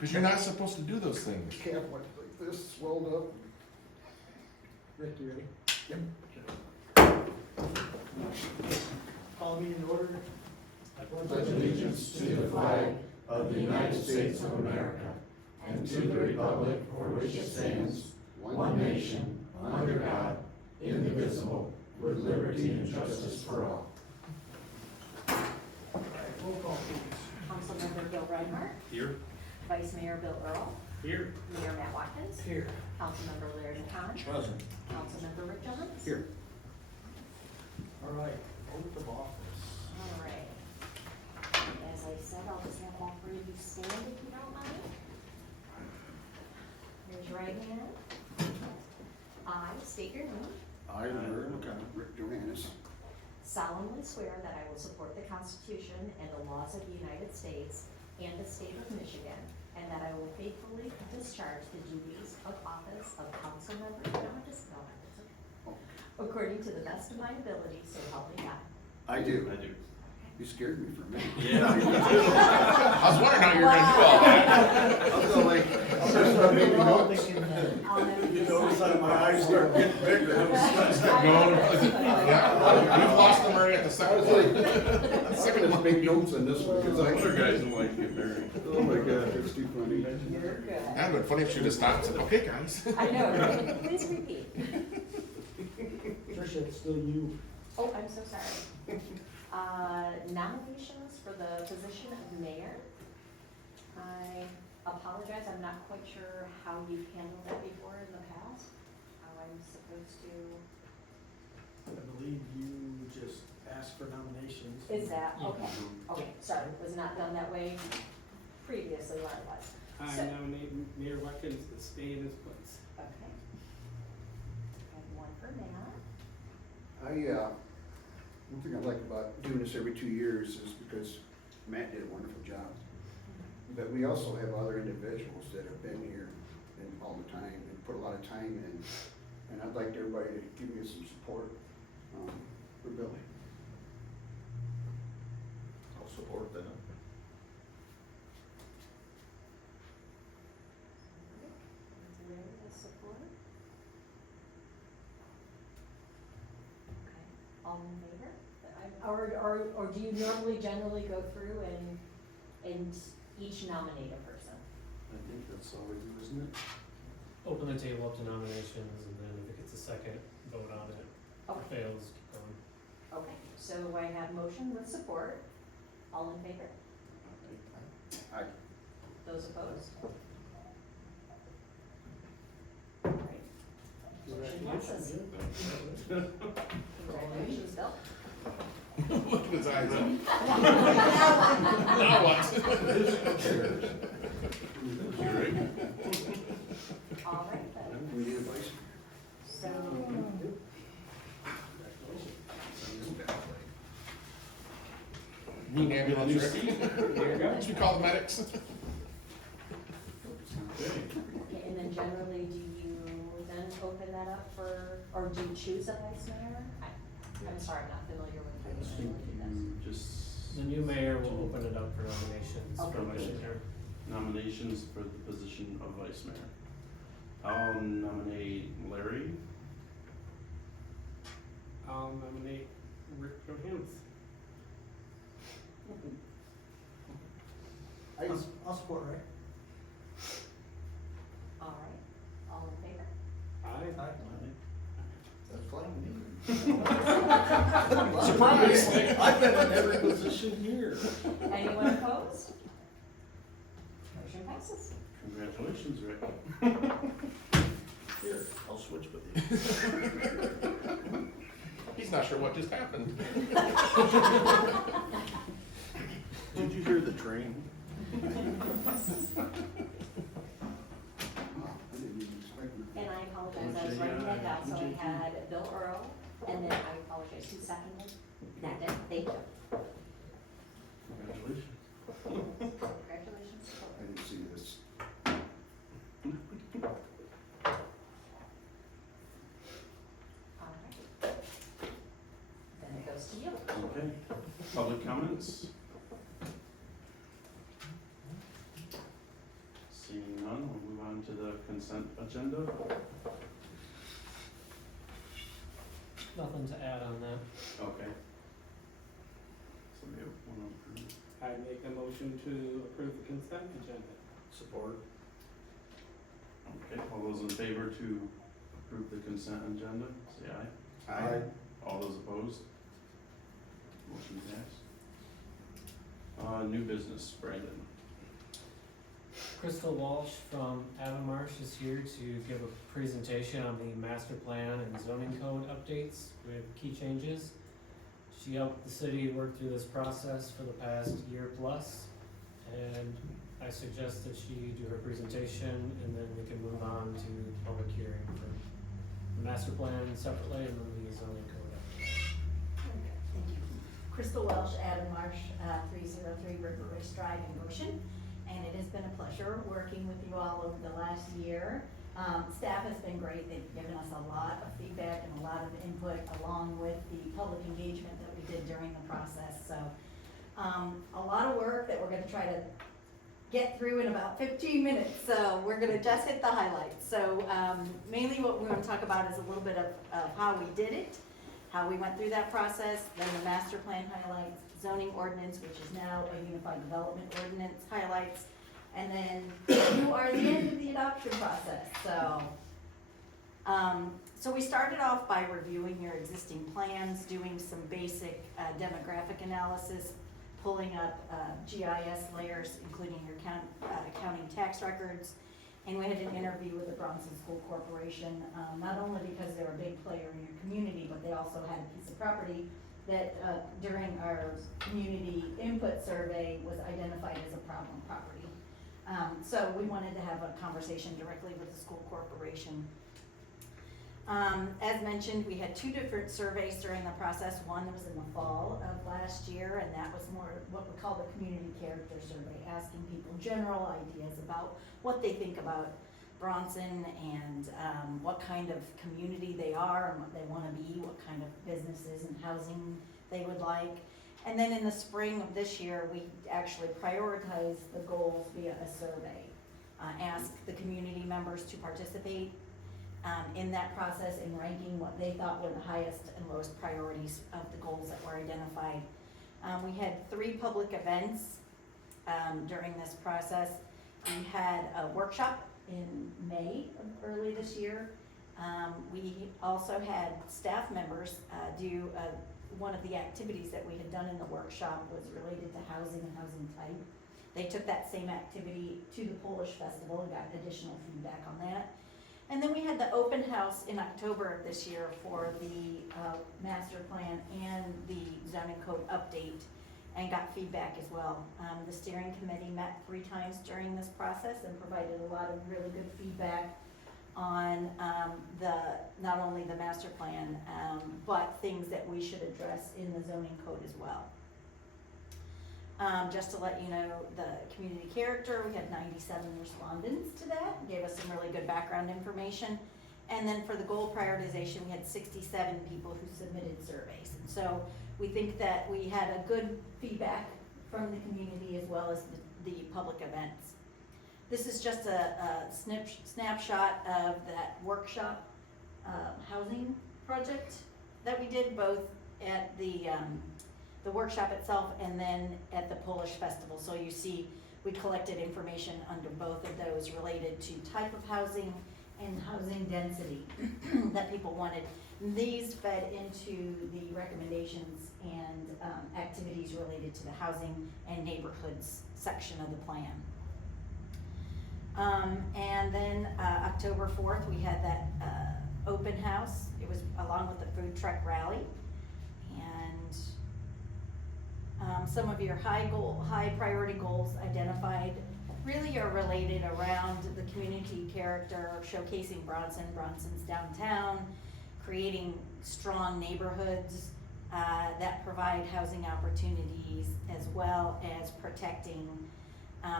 Because you're not supposed to do those things. Cap went like this, swelled up. Rick, you ready? Yep. Call me in order. Pledge allegiance to the flag of the United States of America and to the republic for which it stands, one nation, under God, indivisible, with liberty and justice for all. Roll call, please. Councilmember Bill Reinhardt, Here. Vice Mayor Bill Earl, Here. Mayor Matt Watkins, Here. Councilmember Larry Kahn, Present. Councilmember Rick Jones. Here. All right, oath of office. All right. As I said, I'll just have all three of you stand if you don't mind. Raise your right hand. I state your name, I, Rick Johannes, solemnly swear that I will support the Constitution and the laws of the United States and the state of Michigan, and that I will faithfully discharge the duties of office of council member, according to the best of my ability, so help me God. I do. I do. You scared me for a minute. Yeah. I was wondering how you were gonna do all that. I was like, I'm gonna start making We're all notes. thinking, I'll never You be notice sorry. that my eyes start getting bigger. No, yeah, we've lost the Murray at the I second was one. like, I'm gonna make notes on this one, because Other I, guys don't like to get married. oh my god, it's too funny. You're good. That'd been funny if she just stopped and said, okay, guys. I know, please repeat. Tricia, it's still you. Oh, I'm so sorry. Nominations for the position of mayor. I apologize, I'm not quite sure how you've handled that before in the past. How I'm supposed to, I believe you just asked for nominations. is that, okay, okay, sorry, it was not done that way previously, what it was. I So- nominate Mayor Watkins to stay in his place. Okay. And one for Matt. One thing I like about doing this every 2 years is because Matt did a wonderful job. But we also have other individuals that have been here and all the time and put a lot of time in. And I'd like everybody to give me some support, for Billy. I'll support that. Larry is support. Okay, all in favor? Or do you normally generally go through and each nominate a person? I think that's all we do, isn't it? Open the table up to nominations, and then if it gets a second, vote on it. If Okay, it fails, keep going. okay, so I have motion with support. All in favor? Aye. Those opposed? Great. Motion passes. Congratulations, Bill. Look at his eyes. Now what? You ready? All right, then. We need a vice. So, Need an ambulance, Rick? There you go. Should we call the medics? okay, and then generally, do you then open that up for, or do you choose a vice mayor? I'm sorry, I'm not familiar with how you generally do this. Just The new mayor will open it up for nominations Okay. for vice mayor. nominations for the position of vice mayor. I'll nominate Larry. I'll nominate Rick Johannes. I'll support, right? All right, all in favor? Aye. That's fine. Surprise! I've been in every position here. Anyone opposed? Motion passes. Congratulations, Rick. Here, I'll switch with you. He's not sure what just happened. Did you hear the train? I didn't even expect it. And I apologize, I was writing that down, so I had Bill Earl, and then I apologize, who seconded? That did, thank you. Congratulations. Congratulations. I didn't see this. All right. Then it goes to you. Okay. Public comments? on to the consent agenda. Nothing to add on that. Okay. Somebody wanna approve? I make a motion to approve the consent agenda. Support. Okay, all those in favor to approve the consent agenda, say aye. Aye. All those opposed? Motion passed. New business, Brandon. Crystal Walsh from Avamarsh is here to give a presentation on the master plan and zoning code updates with key changes. She helped the city work through this process for the past year plus, and I suggest that she do her presentation and then we can move on to the public hearing for the master plan separately and then the zoning code update. Thank you. Crystal Welsh, Adam Marsh, 303 River Race Drive in Goshen. And it has been a pleasure working with you all over the last year. Staff has been great. They've given us a lot of feedback and a lot of input along with the public engagement that we did during the process. So a lot of work that we're gonna try to get through in about 15 minutes. So we're gonna just hit the highlights. So mainly what we're gonna talk about is a little bit of how we did it, how we went through that process, then the master plan highlights, zoning ordinance, which is now a unified development ordinance highlights, and then you are the end of the adoption process. So we started off by reviewing your existing plans, doing some basic demographic analysis, pulling up GIS layers, including your county tax records, and we had an interview with the Bronson School Corporation, not only because they're a big player in your community, but they also had a piece of property that during our community input survey was identified as a problem property. So we wanted to have a conversation directly with the school corporation. As mentioned, we had 2 different surveys during the process. One was in the fall of last year, and that was more what we call the community character survey, asking people general ideas about what they think about Bronson and what kind of community they are and what they want to be, what kind of businesses and housing they would like. And then in the spring of this year, we actually prioritized the goals via a survey. Asked the community members to participate in that process in ranking what they thought were the highest and lowest priorities of the goals that were identified. We had 3 public events during this process. We had a workshop in May of early this year. We also had staff members do one of the activities that we had done in the workshop was related to housing and housing type. They took that same activity to the Polish Festival and got additional feedback on that. And then we had the open house in October of this year for the master plan and the zoning code update and got feedback as well. The steering committee met 3 times during this process and provided a lot of really good feedback on not only the master plan, but things that we should address in the zoning code as well. Just to let you know, the community character, we had 97 respondents to that, gave us some really good background information. And then for the goal prioritization, we had 67 people who submitted surveys. And so we think that we had a good feedback from the community as well as the public events. This is just a snapshot of that workshop housing project that we did, both at the workshop itself and then at the Polish Festival. So you see we collected information under both of those related to type of housing and housing density that people wanted. These fed into the recommendations and activities related to the housing and neighborhoods section of the plan. And then October 4th, we had that open house. It was along with the food truck rally. And some of your high priority goals identified really are related around the community character, showcasing Bronson's downtown, creating strong neighborhoods that provide housing opportunities, as well as protecting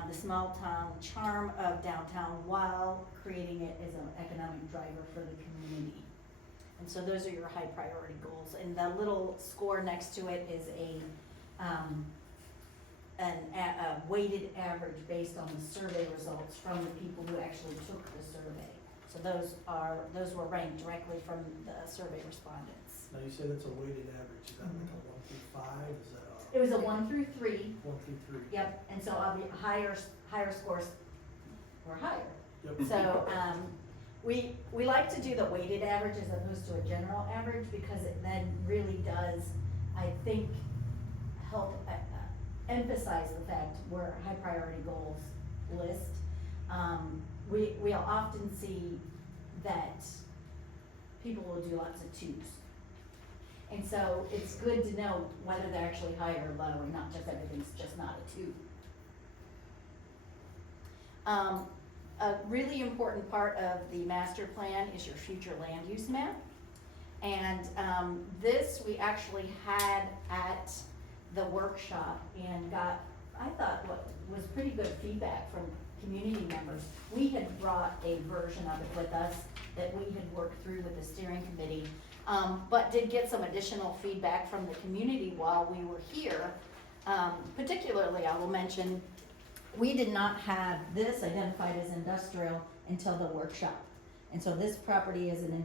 the small town charm of downtown while creating it as an economic driver for the community. And so those are your high priority goals. And the little score next to it is a weighted average based on the survey results from the people who actually took the survey. So those were ranked directly from the survey respondents. Now, you said it's a weighted average, is that like a 1 through 5, is that a? It was a 1 through 3, 1 through 3? yep, and so higher scores were higher. Yep. So, we like to do the weighted average as opposed to a general average, because it then really does, I think, help emphasize the fact where high priority goals list. We'll often see that people will do lots of 2s. And so it's good to know whether they're actually high or low, and not just everything's just not a 2. A really important part of the master plan is your future land use map. And this we actually had at the workshop and got, I thought, what was pretty good feedback from community members. We had brought a version of it with us that we had worked through with the steering committee, but did get some additional feedback from the community while we were here. Particularly, I will mention, we did not have this identified as industrial until the workshop. And so this property is an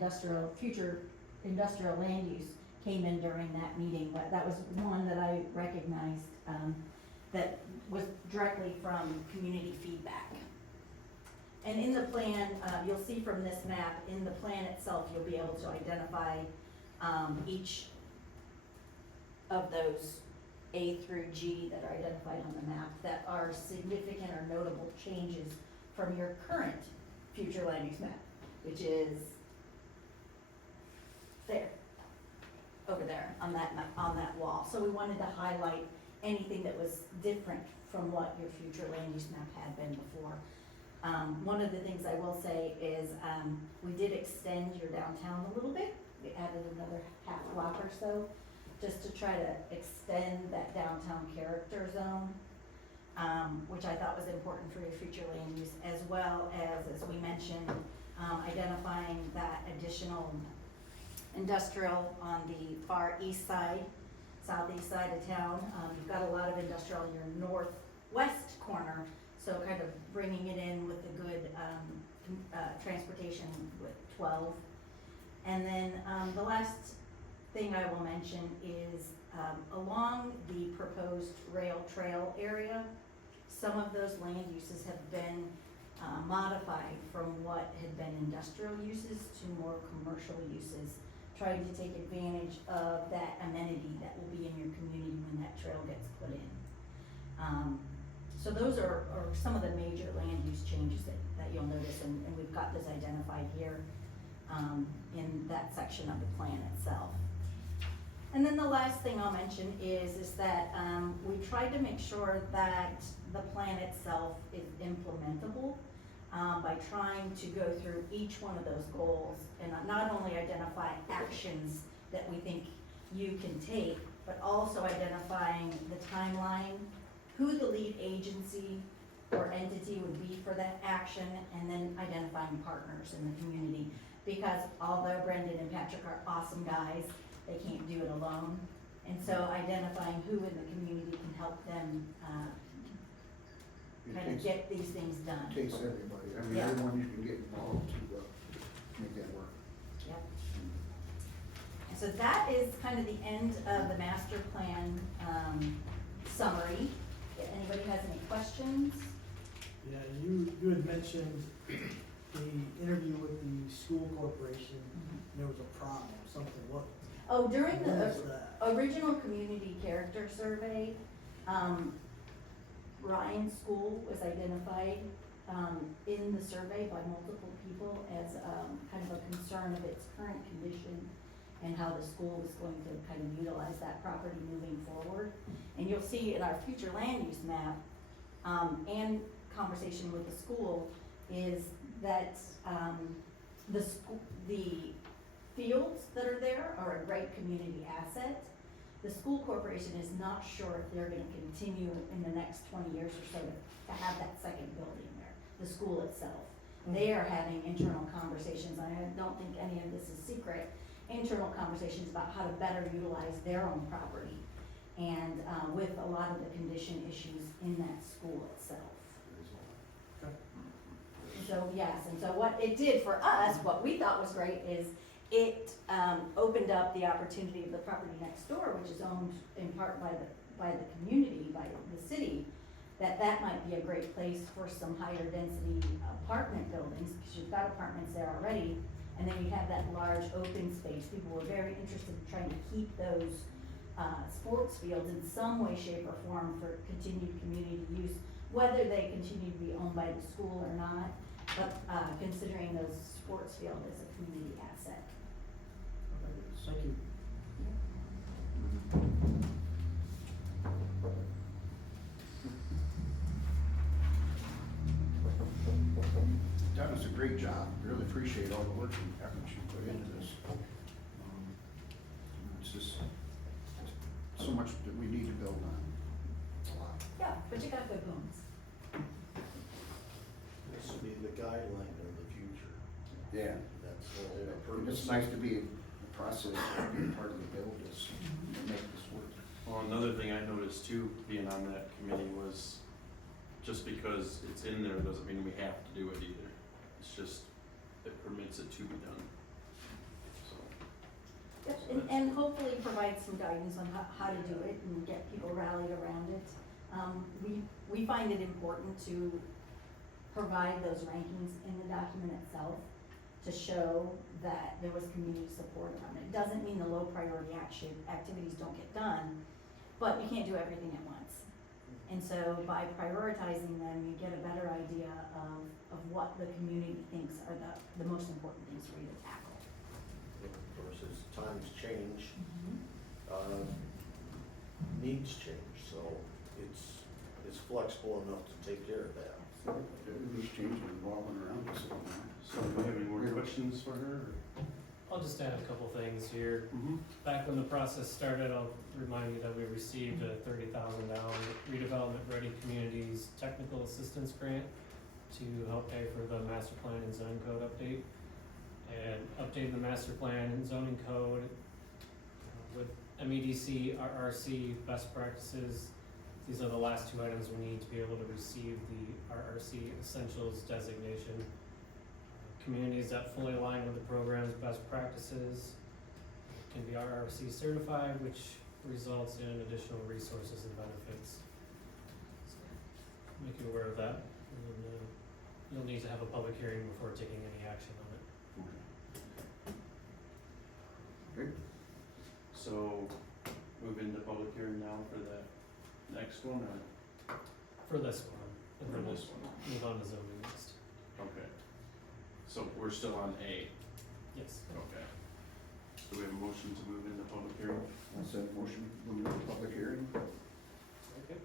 future industrial land use came in during that meeting, but that was one that I recognized, that was directly from community feedback. And in the plan, you'll see from this map, in the plan itself, you'll be able to identify each of those A through G that are identified on the map that are significant or notable changes from your current future land use map, which is there, over there on that wall. So we wanted to highlight anything that was different from what your future land use map had been before. One of the things I will say is we did extend your downtown a little bit. We added another half block or so, just to try to extend that downtown character zone, which I thought was important for your future land use, as well as we mentioned, identifying that additional industrial on the far east side, southeast side of town. You've got a lot of industrial in your northwest corner, so kind of bringing it in with the good transportation with 12. And then the last thing I will mention is along the proposed rail trail area, some of those land uses have been modified from what had been industrial uses to more commercial uses, trying to take advantage of that amenity that will be in your community when that trail gets put in. So those are some of the major land use changes that you'll notice, and we've got this identified here in that section of the plan itself. And then the last thing I'll mention is that we tried to make sure that the plan itself is implementable by trying to go through each one of those goals and not only identify actions that we think you can take, but also identifying the timeline, who the lead agency or entity would be for that action, and then identifying partners in the community. Because although Brendan and Patrick are awesome guys, they can't do it alone. And so identifying who in the community can help them kind of get these things done. It takes everybody, I mean, Yeah. everyone you can get involved to make that work. Yep. And so that is kind of the end of the master plan summary. If anybody has any questions? Yeah, you had mentioned the interview with the school corporation, and there was a problem, something, what Oh, during the was that? original community character survey, Ryan School was identified in the survey by multiple people as kind of a concern of its current condition and how the school is going to kind of utilize that property moving forward. And you'll see in our future land use map and conversation with the school is that the fields that are there are a great community asset. The school corporation is not sure if they're gonna continue in the next 20 years or so to have that second building there, the school itself. They are having internal conversations, and I don't think any of this is secret, internal conversations about how to better utilize their own property. and, with a lot of the condition issues in that school itself. So, yes, and so what it did for us, what we thought was great is it, opened up the opportunity of the property next door, which is owned in part by the community, by the city, that might be a great place for some higher density apartment buildings, because you've got apartments there already, and then you have that large open space. People were very interested in trying to keep those, sports fields in some way, shape, or form for continued community use, whether they continue to be owned by the school or not, but, considering those sports field as a community asset. Thank you. That was a great job. Really appreciate all the work and effort you put into this. It's just so much that we need to build on. A lot. Yeah, but you got good homes. This will be the guideline of the future. Yeah. That's the whole And purpose. it's nice to be in the process of being part of the build this, and make this work. Well, another thing I noticed too, being on that committee, was just because it's in there doesn't mean we have to do it either. It's just, it permits it to be done. So, Yep, and hopefully provide some guidance on how to do it and get people rallied around it. We find it important to provide those rankings in the document itself to show that there was community support around it. It doesn't mean the low priority activities don't get done, but you can't do everything at once. And so by prioritizing them, you get a better idea of what the community thinks are the most important things for you to tackle. Of course, as times change, needs change, so it's flexible enough to take care of that. Everything's changing, revolving around us. so do we have any more questions for her? I'll just add a couple things here. Mm-hmm. Back when the process started, I'll remind you that we received a $30,000 redevelopment ready communities technical assistance grant to help pay for the master plan and zoning code update. And updating the master plan and zoning code with MEDC, RRC best practices. These are the last two items we need to be able to receive the RRC essentials designation. Communities that fully align with the program's best practices can be RRC certified, which results in additional resources and benefits. So, make you aware of that, and you'll need to have a public hearing before taking any action on it. Okay. So, move into public hearing now for the next one, or For this one, and for then this one? move on to zoning next. Okay. So we're still on A, Yes. okay. So we have a motion to move into public hearing? I'll send motion, move to public hearing. Okay.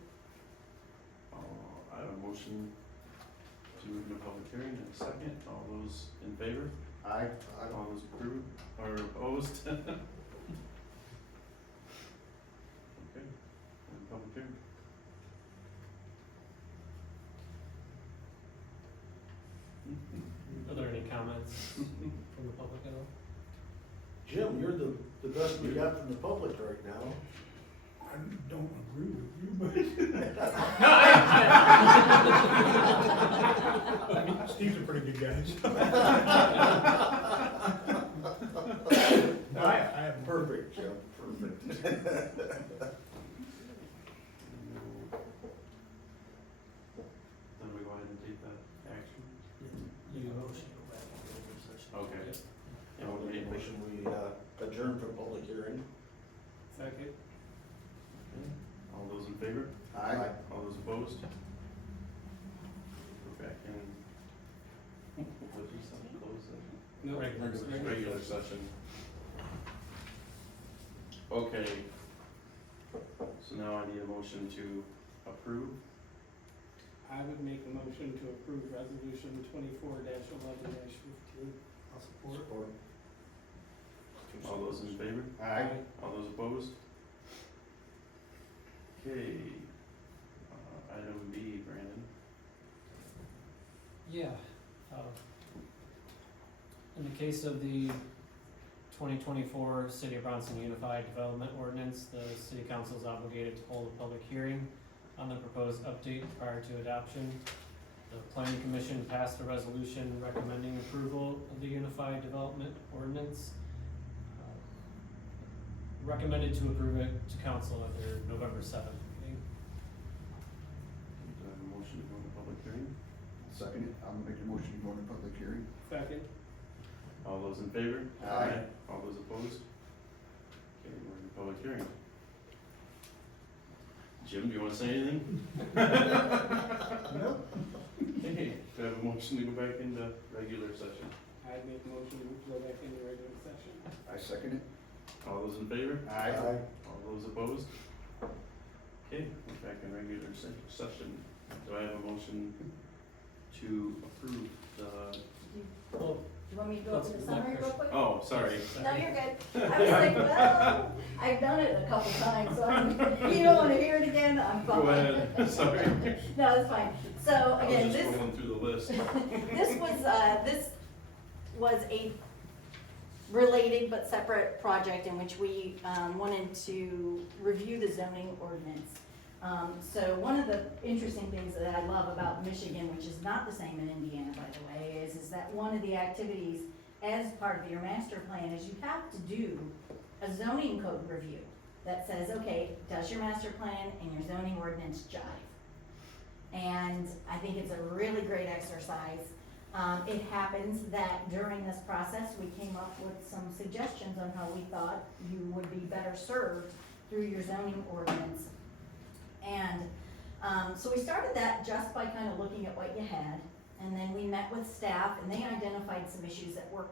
I have a motion to move into public hearing in a second. All those in favor? Aye. All those approved or opposed? Okay, public hearing. Are there any comments from the public at all? Jim, you're the best we got from the public right now. I don't agree with you, but. Steve's a pretty good guy. No, I have. Perfect, Jim, perfect. Then we go ahead and take that action. You motion to go back into regular session. Okay. Yes. Yeah, I'll we make made a motion, we adjourn for public hearing. Second. All those in favor? Aye. All those opposed? We're back in. What did you say, closed session? No, Regular session. Okay. So now I need a motion to approve. I would make a motion to approve resolution 24-11-15. I'll support. All those in favor? Aye. All those opposed? Okay. Item B, Brandon. Yeah, in the case of the 2024 City of Bronson Unified Development Ordinance, the city council is obligated to hold a public hearing on the proposed update prior to adoption. The planning commission passed a resolution recommending approval of the Unified Development Ordinance. Recommended to approve it to council at their November 7th meeting. Do I have a motion to go into public hearing? Second it, I'll make a motion to go into public hearing. Second. All those in favor? Aye. All those opposed? Okay, we're in public hearing. Jim, do you wanna say anything? Nope. Okay, do I have a motion to go back into regular session? I'd make a motion to go back into regular session. I second it. All those in favor? Aye. All those opposed? Okay, we're back in regular session. Do I have a motion to approve the, Well, Do you want me to go over the summary real quick? oh, sorry. No, you're good. I was like, well, I've done it a couple times, so you don't wanna hear it again, I'm fine. Go ahead, sorry. No, it's fine. So I again, was just this, rolling through the list. this was a related but separate project in which we, wanted to review the zoning ordinance. So one of the interesting things that I love about Michigan, which is not the same in Indiana, by the way, is that one of the activities as part of your master plan is you have to do a zoning code review that says, okay, does your master plan and your zoning ordinance jive? And I think it's a really great exercise. It happens that during this process, we came up with some suggestions on how we thought you would be better served through your zoning ordinance. And so we started that just by kind of looking at what you had, and then we met with staff, and they identified some issues that were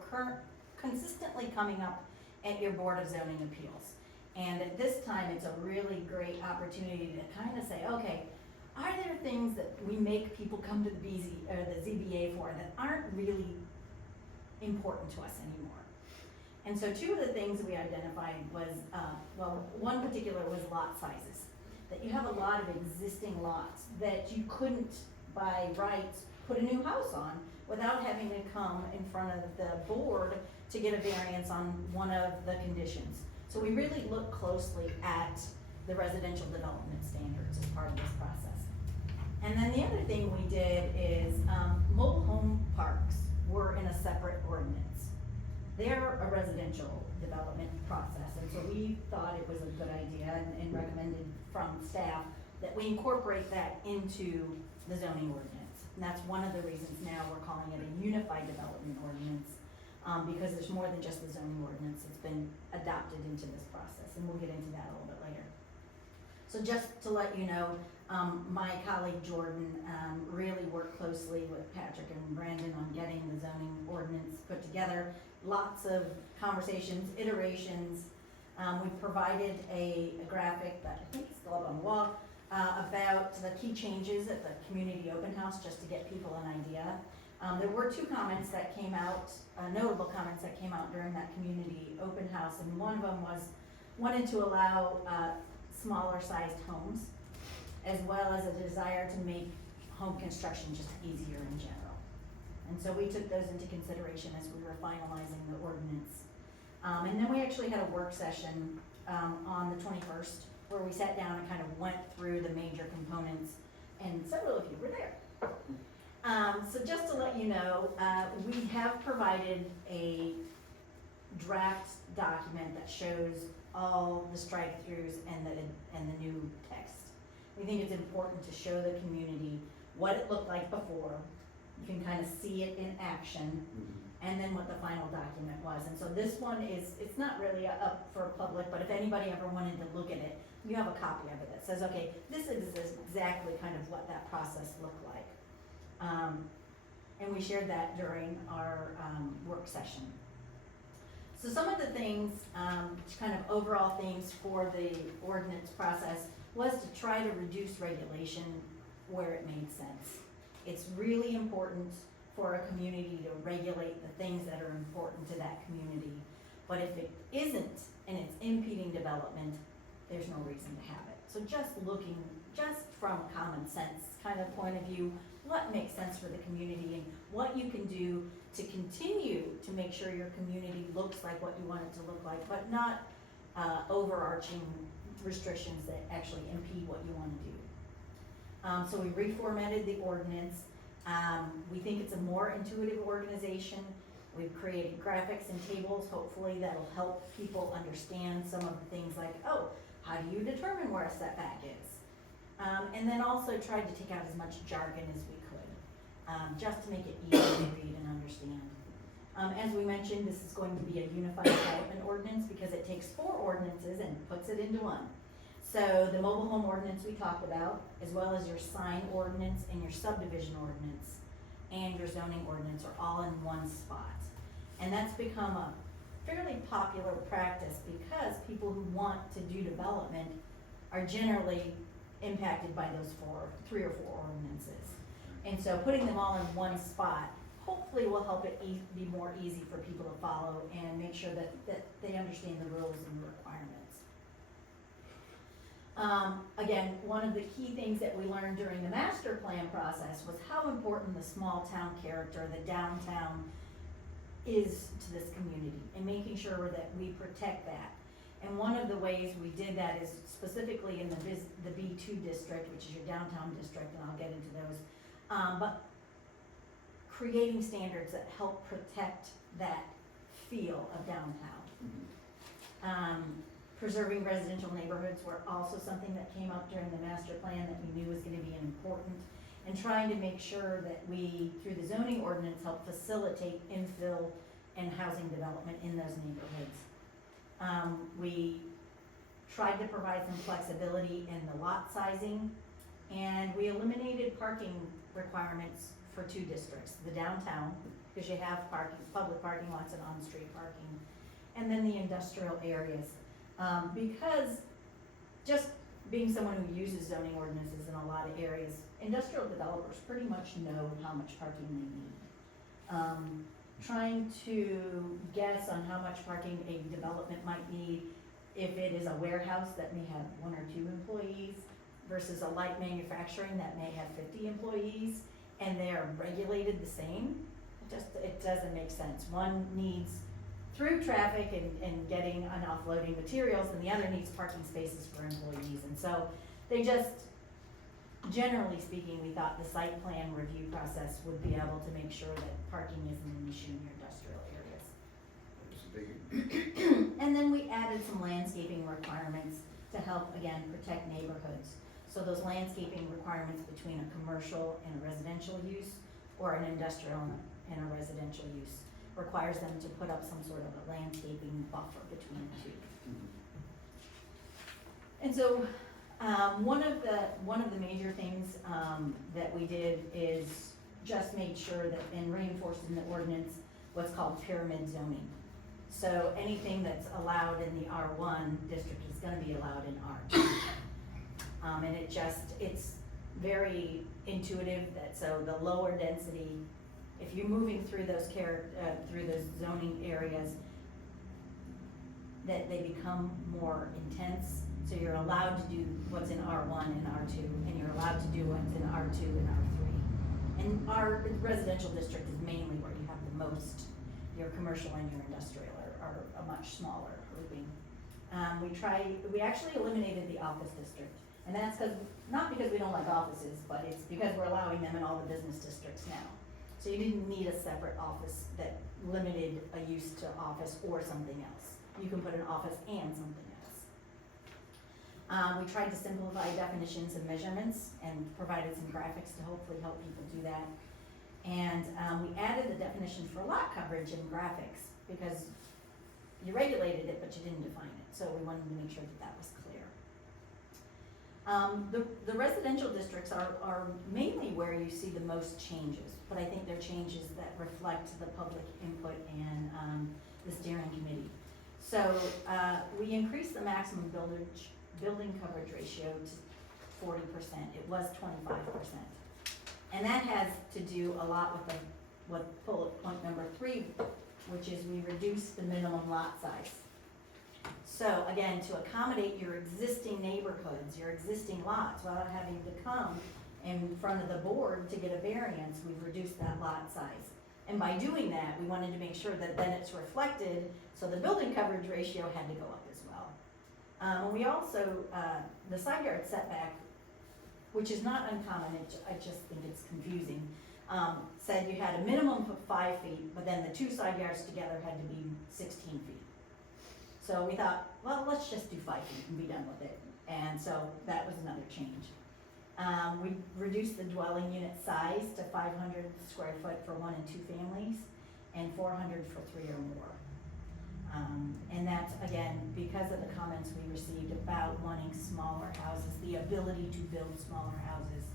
consistently coming up at your Board of Zoning Appeals. And at this time, it's a really great opportunity to kind of say, okay, are there things that we make people come to the ZBA for that aren't really important to us anymore? And so two of the things we identified was, one particular was lot sizes. That you have a lot of existing lots that you couldn't, by rights, put a new house on without having to come in front of the board to get a variance on one of the conditions. So we really looked closely at the residential development standards as part of this process. And then the other thing we did is, mobile home parks were in a separate ordinance. They're a residential development process, and so we thought it was a good idea and recommended from staff that we incorporate that into the zoning ordinance. And that's one of the reasons now we're calling it a unified development ordinance, because there's more than just the zoning ordinance. It's been adopted into this process, and we'll get into that a little bit later. So just to let you know, my colleague Jordan really worked closely with Patrick and Brandon on getting the zoning ordinance put together. Lots of conversations, iterations. We provided a graphic that I think is still up on the wall about the key changes at the community open house, just to get people an idea. There were two comments that came out, notable comments that came out during that community open house, and one of them was wanted to allow smaller sized homes, as well as a desire to make home construction just easier in general. And so we took those into consideration as we were finalizing the ordinance. And then we actually had a work session on the 21st where we sat down and kind of went through the major components, and several of you were there. So just to let you know, we have provided a draft document that shows all the strike-throughs and the new text. We think it's important to show the community what it looked like before. You can kind of see it in action, and then what the final document was. And so this one it's not really up for public, but if anybody ever wanted to look at it, you have a copy of it that says, okay, this is exactly kind of what that process looked like. And we shared that during our work session. So some of the things, kind of overall themes for the ordinance process was to try to reduce regulation where it made sense. It's really important for a community to regulate the things that are important to that community. But if it isn't and it's impeding development, there's no reason to have it. So just looking, just from a common sense kind of point of view, what makes sense for the community and what you can do to continue to make sure your community looks like what you want it to look like, but not overarching restrictions that actually impede what you wanna do. So we reformatted the ordinance. We think it's a more intuitive organization. We've created graphics and tables, hopefully that'll help people understand some of the things like, oh, how do you determine where a setback is? And then also tried to take out as much jargon as we could, just to make it easy to read and understand. As we mentioned, this is going to be a unified development ordinance because it takes 4 ordinances and puts it into one. So the mobile home ordinance we talked about, as well as your sign ordinance and your subdivision ordinance and your zoning ordinance are all in one spot. And that's become a fairly popular practice because people who want to do development are generally impacted by those 3 or 4 ordinances. And so putting them all in one spot hopefully will help it be more easy for people to follow and make sure that they understand the rules and the requirements. Again, one of the key things that we learned during the master plan process was how important the small town character, the downtown, is to this community and making sure that we protect that. And one of the ways we did that is specifically in the B2 district, which is your downtown district, and I'll get into those. But creating standards that help protect that feel of downtown. Preserving residential neighborhoods were also something that came up during the master plan that we knew was gonna be important, and trying to make sure that we, through the zoning ordinance, help facilitate infill and housing development in those neighborhoods. We tried to provide some flexibility in the lot sizing, and we eliminated parking requirements for 2 districts, the downtown, because you have public parking lots and on-street parking, and then the industrial areas. Because just being someone who uses zoning ordinances in a lot of areas, industrial developers pretty much know how much parking they need. Trying to guess on how much parking a development might need if it is a warehouse that may have 1 or 2 employees versus a light manufacturing that may have 50 employees and they are regulated the same, it doesn't make sense. One needs through traffic and getting and offloading materials, and the other needs parking spaces for employees. And so they just, generally speaking, we thought the site plan review process would be able to make sure that parking isn't an issue in your industrial areas. It's a big, And then we added some landscaping requirements to help, again, protect neighborhoods. So those landscaping requirements between a commercial and a residential use, or an industrial and a residential use, requires them to put up some sort of a landscaping buffer between the 2. And so, one of the major things that we did is just made sure that, and reinforced in the ordinance, what's called pyramid zoning. So anything that's allowed in the R1 district is gonna be allowed in R2. And it's very intuitive that, so the lower density, if you're moving through those zoning areas, that they become more intense. So you're allowed to do what's in R1 and R2, and you're allowed to do what's in R2 and R3. And our residential district is mainly where you have the most. Your commercial and your industrial are a much smaller grouping. We actually eliminated the office district, and that's not because we don't like offices, but it's because we're allowing them in all the business districts now. So you didn't need a separate office that limited a use to office or something else. You can put an office and something else. We tried to simplify definitions and measurements and provided some graphics to hopefully help people do that. And we added the definition for lot coverage in graphics because you regulated it, but you didn't define it. So we wanted to make sure that was clear. The residential districts are mainly where you see the most changes, but I think they're changes that reflect the public input and the steering committee. So we increased the maximum building coverage ratio to 40%. It was 25%. And that has to do a lot with bullet point number 3, which is we reduced the minimum lot size. So again, to accommodate your existing neighborhoods, your existing lots, without having to come in front of the board to get a variance, we've reduced that lot size. And by doing that, we wanted to make sure that then it's reflected, so the building coverage ratio had to go up as well. And we also, the side yard setback, which is not uncommon, I just think it's confusing, said you had a minimum of 5 feet, but then the two side yards together had to be 16 feet. So we thought, well, let's just do 5 feet and be done with it. And so that was another change. We reduced the dwelling unit size to 500 square foot for 1 and 2 families, and 400 for 3 or more. And that's, again, because of the comments we received about wanting smaller houses, the ability to build smaller houses.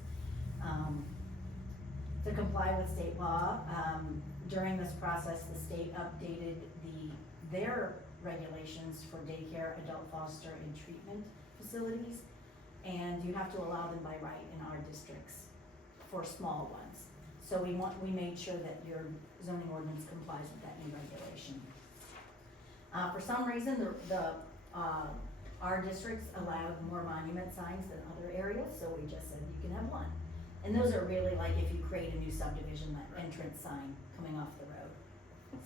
To comply with state law, during this process, the state updated their regulations for daycare, adult foster, and treatment facilities. And you have to allow them by right in our districts for small ones. So we made sure that your zoning ordinance complies with that new regulation. For some reason, our districts allowed more monument signs than other areas, so we just said you can have one. And those are really like if you create a new subdivision, that entrance sign coming off the road.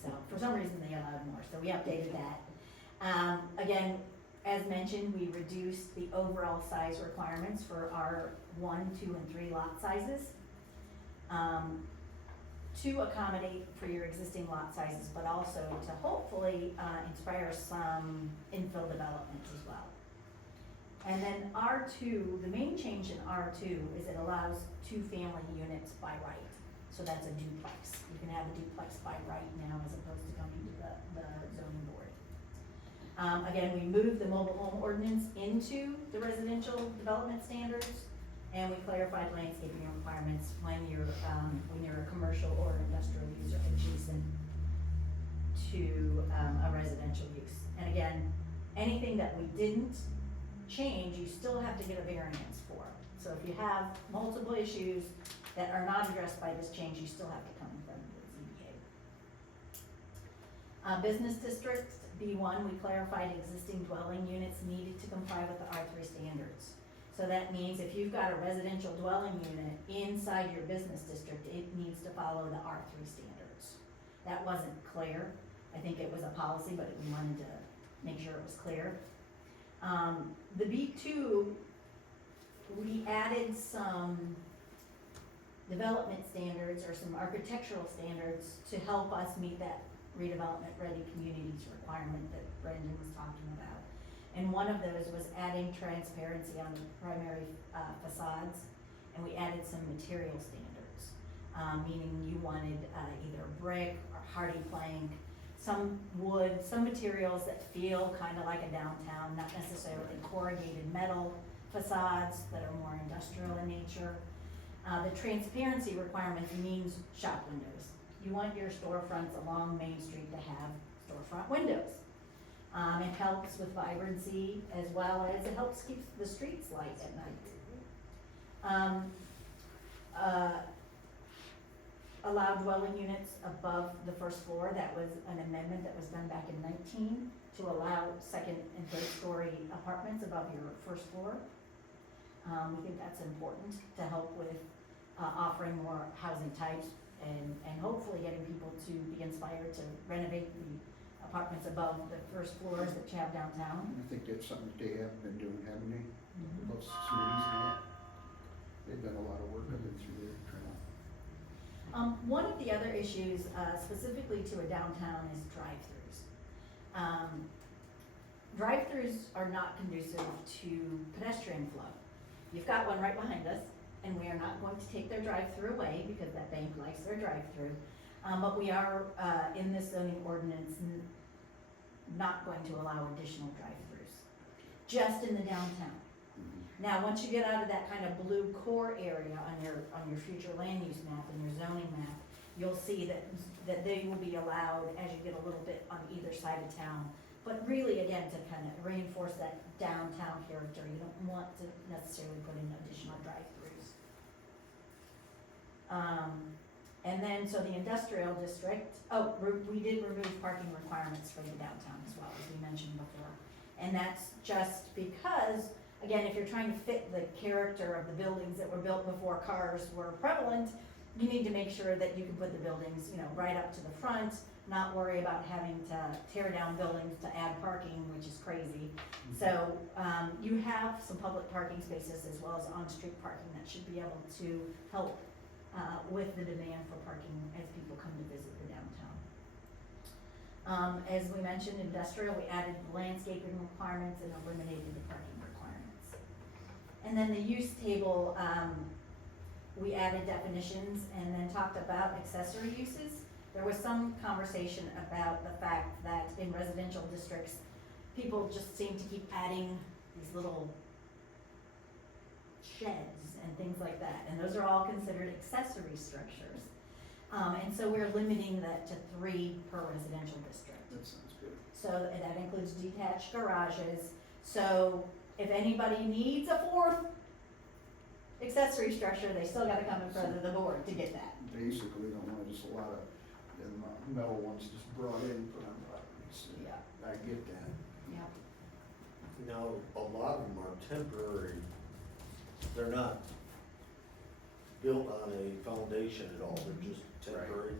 So for some reason, they allowed more, so we updated that. Again, as mentioned, we reduced the overall size requirements for our 1, 2, and 3 lot sizes to accommodate for your existing lot sizes, but also to hopefully inspire some infill development as well. And then R2, the main change in R2 is it allows 2 family units by right. So that's a duplex. You can have a duplex by right now as opposed to coming to the zoning board. Again, we moved the mobile home ordinance into the residential development standards, and we clarified landscaping requirements when you're a commercial or industrial user adjacent to a residential use. And again, anything that we didn't change, you still have to get a variance for. So if you have multiple issues that are not addressed by this change, you still have to come in front of the ZBA. Business districts, B1, we clarified existing dwelling units needed to comply with the R3 standards. So that means if you've got a residential dwelling unit inside your business district, it needs to follow the R3 standards. That wasn't clear. I think it was a policy, but we wanted to make sure it was clear. The B2, we added some development standards or some architectural standards to help us meet that redevelopment ready communities requirement that Brendan was talking about. And one of those was adding transparency on the primary facades, and we added some material standards, meaning you wanted either brick or hardy plank, some wood, some materials that feel kind of like a downtown, not necessarily corrugated metal facades that are more industrial in nature. The transparency requirements means shop windows. You want your storefronts along Main Street to have storefront windows. It helps with vibrancy as well as it helps keep the streets light at night. Allow dwelling units above the first floor. That was an amendment that was done back in 19 to allow second and third story apartments above your first floor. We think that's important to help with offering more housing types and hopefully getting people to be inspired to renovate the apartments above the first floors that you have downtown. I think that's something that they have been doing, haven't they? Those committees and that. They've done a lot of work of it through there, trying to. One of the other issues, specifically to a downtown, is drive-throughs. Drive-throughs are not conducive to pedestrian flow. You've got one right behind us, and we are not going to take their drive-through away because that bank likes their drive-through. But we are, in this zoning ordinance, not going to allow additional drive-throughs, just in the downtown. Now, once you get out of that kind of blue core area on your future land use map and your zoning map, you'll see that they will be allowed as you get a little bit on either side of town. But really, again, to kind of reinforce that downtown character, you don't want to necessarily put in additional drive-throughs. And then, so the industrial district, we did remove parking requirements for the downtown as well, as we mentioned before. And that's just because again, if you're trying to fit the character of the buildings that were built before cars were prevalent, you need to make sure that you can put the buildings, right up to the front, not worry about having to tear down buildings to add parking, which is crazy. So, you have some public parking spaces as well as on-street parking that should be able to help, with the demand for parking as people come to visit the downtown. As we mentioned, industrial, we added the landscaping requirements and eliminated the parking requirements. And then the use table, we added definitions and then talked about accessory uses. There was some conversation about the fact that in residential districts, people just seem to keep adding these little sheds and things like that, and those are all considered accessory structures. And so we're limiting that to 3 per residential district. That sounds good. So that includes detached garages. So if anybody needs a 4th accessory structure, they still gotta come in front of the board to get that. Basically, we don't want just a lot of them metal ones just brought in and put on properties. Yeah. I get that. Yep. Now, a lot of them are temporary, they're not built on a foundation at all, they're just temporary.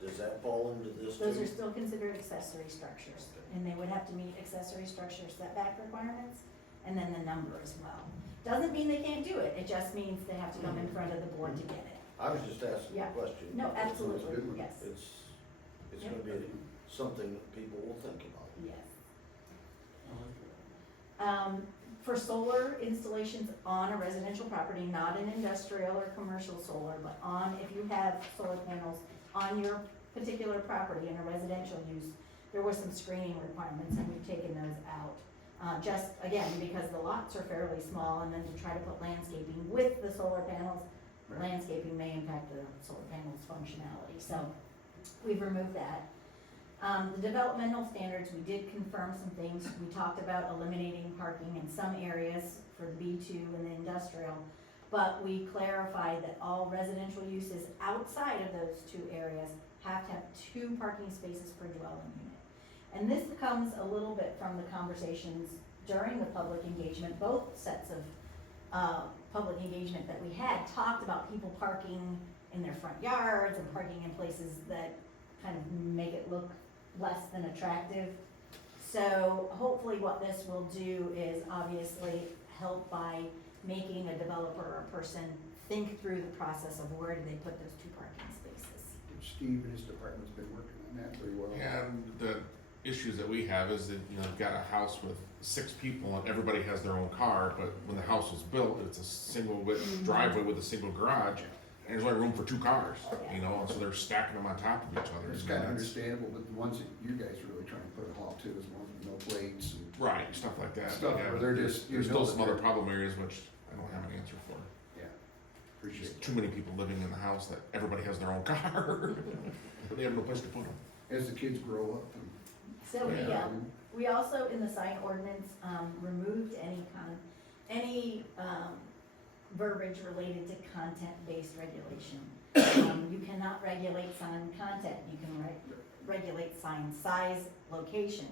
Does that fall into this too? Those are still considered accessory structures, and they would have to meet accessory structure setback requirements, and then the number as well. Doesn't mean they can't do it, it just means they have to come in front of the board to get it. I was just asking Yeah. a question. No, That's a absolutely, good one. yes, It's gonna be something that people will think about. yes. For solar installations on a residential property, not an industrial or commercial solar, but if you have solar panels on your particular property in a residential use, there was some screening requirements, and we've taken those out. Just, again, because the lots are fairly small, and then to try to put landscaping with the solar panels, Right. landscaping may impact the solar panels' functionality, so we've removed that. The developmental standards, we did confirm some things. We talked about eliminating parking in some areas for the B2 and the industrial, but we clarified that all residential uses outside of those 2 areas have to have 2 parking spaces per dwelling unit. And this comes a little bit from the conversations during the public engagement. Both sets of public engagement that we had talked about people parking in their front yards and parking in places that kind of make it look less than attractive. So hopefully what this will do is obviously help by making a developer or a person think through the process of where do they put those 2 parking spaces. Steve and his department's been working on that very well. And the issues that we have is that, you've got a house with 6 people and everybody has their own car, but when the house was built, it's a single width driveway with a single garage, and there's only room for 2 cars, and so they're stacking them on top of each other. It's kind of understandable, but the ones that you guys are really trying to put a halt to is ones with no plates and. Right, stuff like that. Stuff Yeah, where but they're there's- just- There's you still know some that other they're- problem areas which I don't have an answer for. Yeah, There's appreciate too many people living in the house that everybody has their own car, but they have no place to put them. it. As the kids grow up and. So we also, in the sign ordinance, removed any verbiage related to content-based regulation. You cannot regulate sign content, you can regulate sign size, location,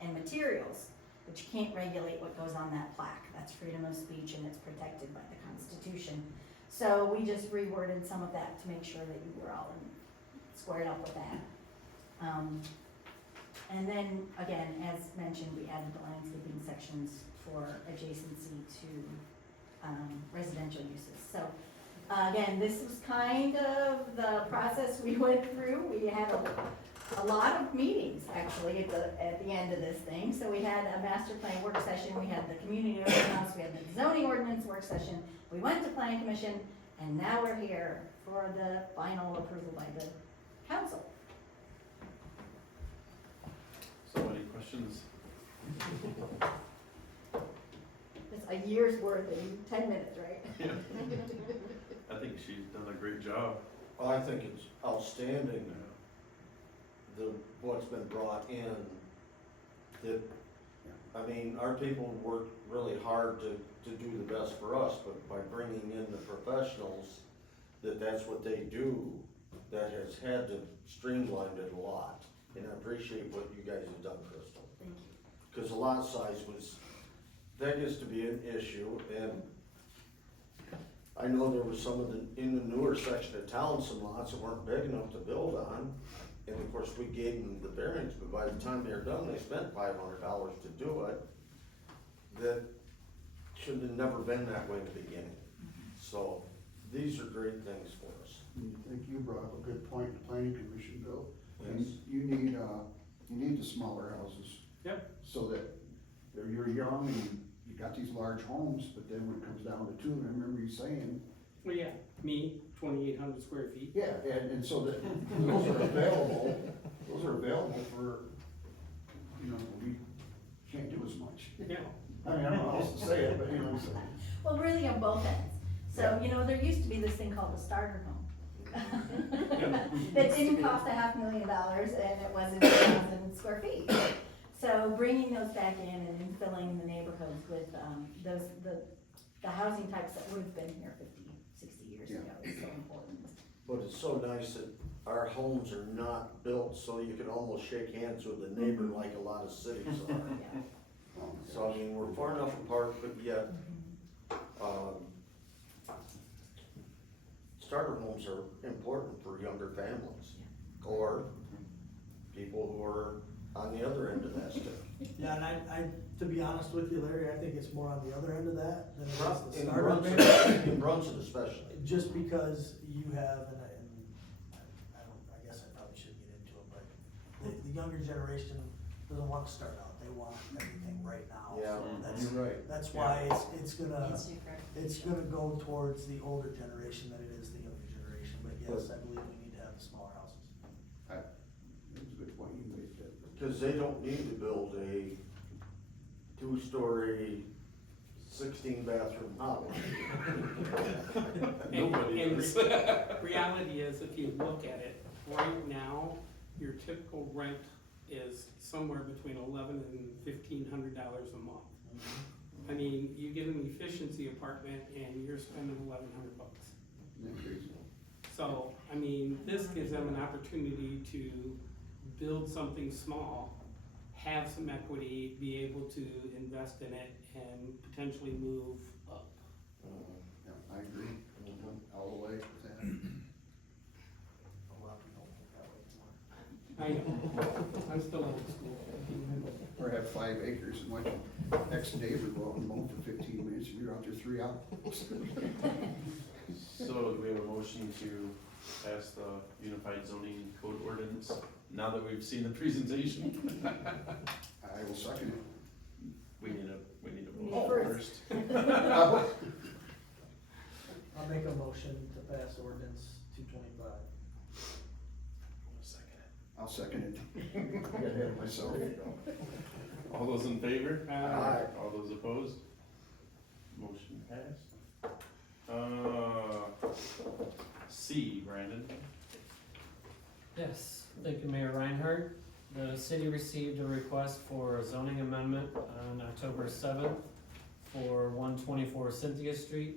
and materials, but you can't regulate what goes on that plaque. That's freedom of speech and it's protected by the Constitution. So we just reworded some of that to make sure that you were all squared up with that. And then, again, as mentioned, we added the landscaping sections for adjacency to residential uses. So, again, this was kind of the process we went through. We had a lot of meetings, actually, at the end of this thing. So we had a master plan work session, we had the community ordinance, we had the zoning ordinance work session, we went to planning commission, and now we're here for the final approval by the council. So any questions? It's a year's worth in 10 minutes, right? Yeah. I think she's done a great job. I think it's outstanding, what's been brought in. I mean, our people work really hard to do the best for us, but by bringing in the professionals, that's what they do, that has had to streamline it a lot. And I appreciate what you guys have done, Crystal. Thank you. Cause the lot size was, that used to be an issue, and I know there was some of the, in the newer section of town, some lots that weren't big enough to build on. And of course, we gave them the variance, but by the time they're done, they spent $500 to do it. That should have never been that way in the beginning. So, these are great things for us. I think you brought up a good point, the planning commission, Bill. Yes. You need the smaller houses. Yep. So that you're young and you got these large homes, but then when it comes down to two, I remember you saying, Well, yeah, me, 2,800 square feet. yeah, and so that, those are available for, you know, we can't do as much. Yeah. I mean, I don't know how else to say it, but anyway, so. Well, really on both ends. So, you know, there used to be this thing called a starter home. That didn't cost $500,000 and it wasn't 2,000 square feet. So bringing those back in and infilling the neighborhoods with, the housing types that would have been here 50, 60 years Yeah. ago is so important. But it's so nice that our homes are not built so you can almost shake hands with the neighbor like a lot of cities are. Yeah. So I mean, we're far enough apart, but yet, starter homes are important for younger families. Or people who are on the other end of that stick. Yeah, and I, to be honest with you, Larry, I think it's more on the other end of that than it is the In starter Brunswick, band. in Brunswick especially. Just because you have, and I guess I probably should get into it, but the younger generation doesn't want to start out, they want everything right now. Yeah, So that's, you're right. that's why it's gonna, Instant gratification. it's gonna go towards the older generation than it is the younger generation, but yes, I believe we need to have the smaller houses. That was a good point you made, that. Cause they don't need to build a 2-story, 16-bathroom house. Nobody And agrees. reality is, if you look at it, right now, your typical rent is somewhere between $1,100 and $1,500 a month. I mean, you get an efficiency apartment and you're spending $1,100. Isn't that crazy? So, I mean, this gives them an opportunity to build something small, have some equity, be able to invest in it, and potentially move up. Yeah, I agree, all the way with that. A lot of people think that way more. I know, I'm still old school. Or have 5 acres and watch your next neighbor go out and mow for 15 minutes, and you're out there 3 hours. So do we have a motion to pass the unified zoning code ordinance, now that we've seen the presentation? I will second it. We need a Me vote first. first. I'll make a motion to pass ordinance 225. I'll second it. I got ahead of myself. All those in favor? Aye. All those opposed? Motion passed. C, Brandon. Yes, thank you, Mayor Reinhardt. The city received a request for a zoning amendment on October 7th for 124 Cynthia Street.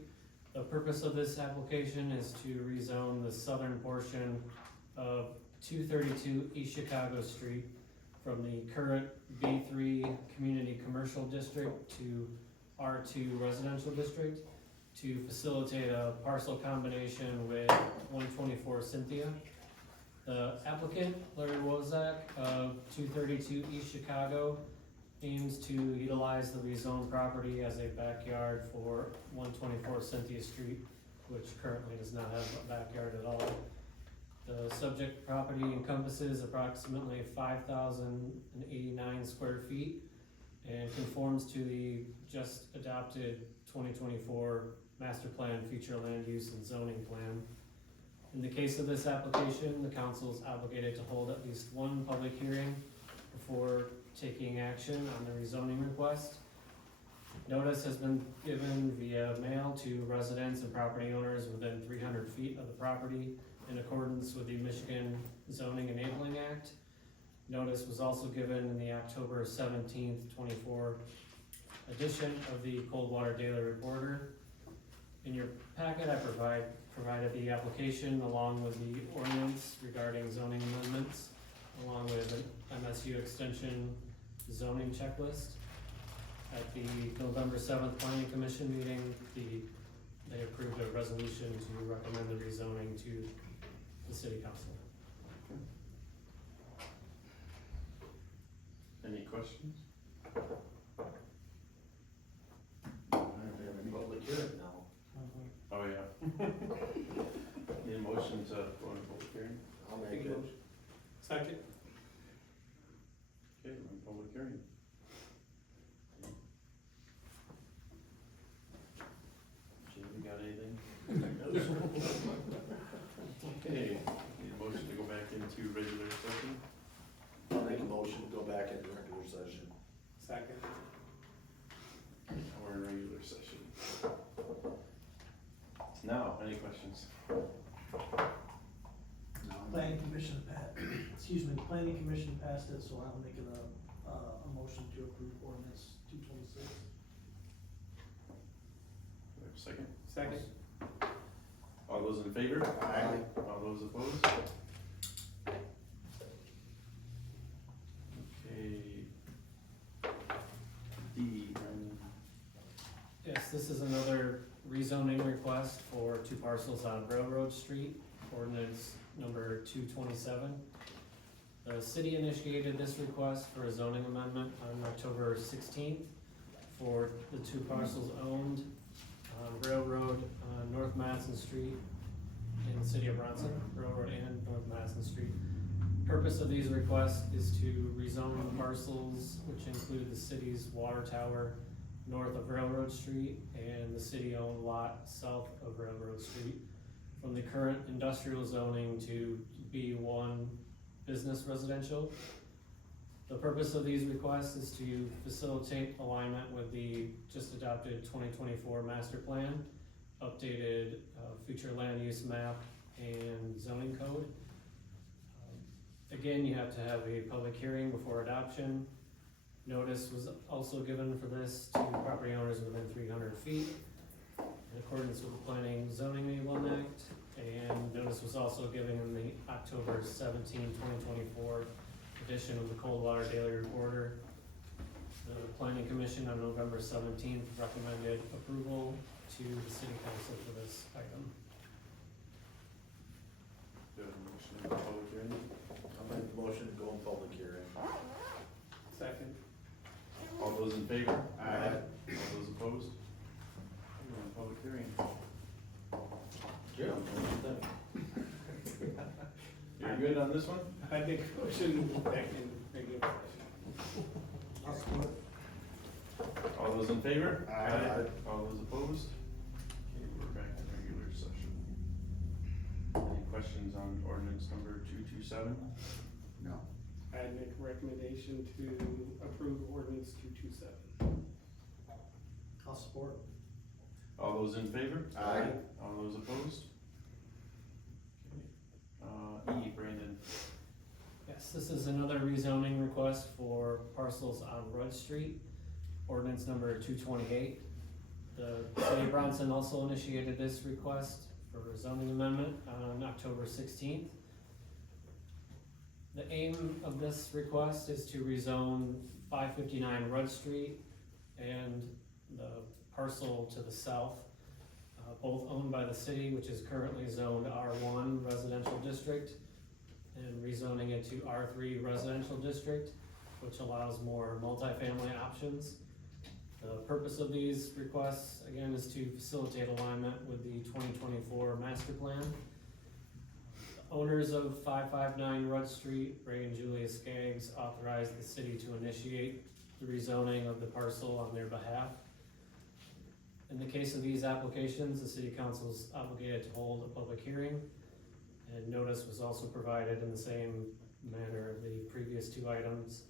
The purpose of this application is to rezone the southern portion of 232 East Chicago Street from the current B3 Community Commercial District to R2 Residential District to facilitate a parcel combination with 124 Cynthia. The applicant, Larry Wozak of 232 East Chicago, aims to utilize the rezoned property as a backyard for 124 Cynthia Street, which currently does not have a backyard at all. The subject property encompasses approximately 5,089 square feet and conforms to the just adopted 2024 Master Plan Future Land Use and Zoning Plan. In the case of this application, the council is obligated to hold at least one public hearing before taking action on the rezoning request. Notice has been given via mail to residents and property owners within 300 feet of the property in accordance with the Michigan Zoning Enabling Act. Notice was also given in the October 17th, 24 edition of the Coldwater Daily Reporter. In your packet, I provided the application along with the ordinance regarding zoning amendments, along with an MSU extension zoning checklist. At the November 7th planning commission meeting, they approved a resolution to recommend the rezoning to the city council. Any questions? Public hearing now. Oh, yeah. Need a motion to go into public hearing? I'll make it. Second? Okay, we're in public hearing. Jim, you got anything? Okay, need a motion to go back into regular session? I'll make a motion to go back into regular session. Second. We're in regular session. Now, any questions? Planning commission planning commission passed it, so I'm making a motion to approve ordinance 226. Do we have a second? Second. All those in favor? Aye. All those opposed? Okay. D, Brandon. Yes, this is another rezoning request for two parcels on Railroad Street, ordinance number 227. The city initiated this request for a zoning amendment on October 16th for the two parcels owned on Railroad, North Madison Street in the city of Bronson, Railroad and North Madison Street. Purpose of these requests is to rezone the parcels, which include the city's water tower north of Railroad Street and the city-owned lot south of Railroad Street from the current industrial zoning to B1 business residential. The purpose of these requests is to facilitate alignment with the just adopted 2024 master plan, updated future land use map and zoning code. Again, you have to have a public hearing before adoption. Notice was also given for this to property owners within 300 feet in accordance with the Planning Zoning Enablement Act. And notice was also given in the October 17, 2024 edition of the Coldwater Daily Reporter. The Planning Commission on November 17th recommended approval to the City Council for this item. Do you have a motion to go public hearing? I'll make the motion to go in public hearing. Second. All those in favor? Aye. All those opposed? We're in public hearing. Jim, what do you think? You're good on this one? I make a motion back in regular session. I'll support. All those in favor? Aye. All those opposed? Okay, we're back in regular session. Any questions on ordinance number 227? No. I'd make a recommendation to approve ordinance 227. I'll support. All those in favor? Aye. All those opposed? Okay. E, Brandon. Yes, this is another rezoning request for parcels on Rudd Street, ordinance number 228. The city of Bronson also initiated this request for a zoning amendment on October 16th. The aim of this request is to rezone 559 Rudd Street and the parcel to the south, both owned by the city, which is currently zoned R1 residential district, and rezoning it to R3 residential district, which allows more multifamily options. The purpose of these requests, again, is to facilitate alignment with the 2024 master plan. The owners of 559 Rudd Street, Ray and Julia Skaggs, authorized the city to initiate the rezoning of the parcel on their behalf. In the case of these applications, the city council is obligated to hold a public hearing, and notice was also provided in the same manner of the previous two items.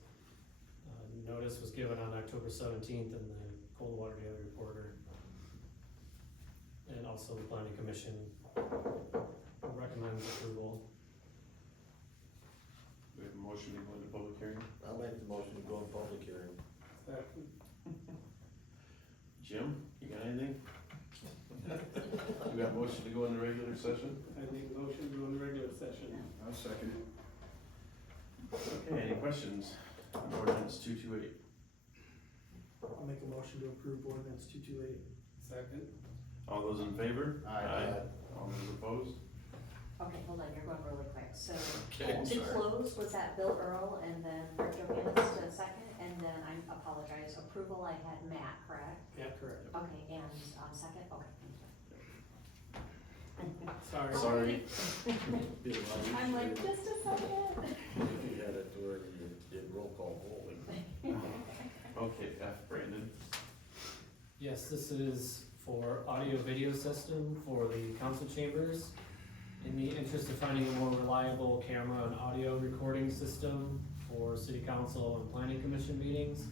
Notice was given on October 17th in the Coldwater Daily Reporter. And also the Planning Commission recommends approval. We have a motion to go into public hearing. I'll make the motion to go in public hearing. Second. Jim, you got anything? We got a motion to go into regular session? I'd make a motion to go in regular session. I'll second it. Okay, any questions on ordinance 228? I'll make a motion to approve ordinance 228. Second. All those in favor? Aye. All those opposed? Okay, hold on, you're going really quick. So Okay, to sorry. close, was that Bill Earl and then Rick Johannes to second? And then I apologize, approval, I had Matt, correct? Yeah, correct. Okay, and second, okay, thank you. Sorry. Sorry. I'm like, just a second. If you had it to where you did roll call voting. Okay, F, Brandon. Yes, this is for audio video system for the council chambers. In the interest of finding a more reliable camera and audio recording system for city council and planning commission meetings,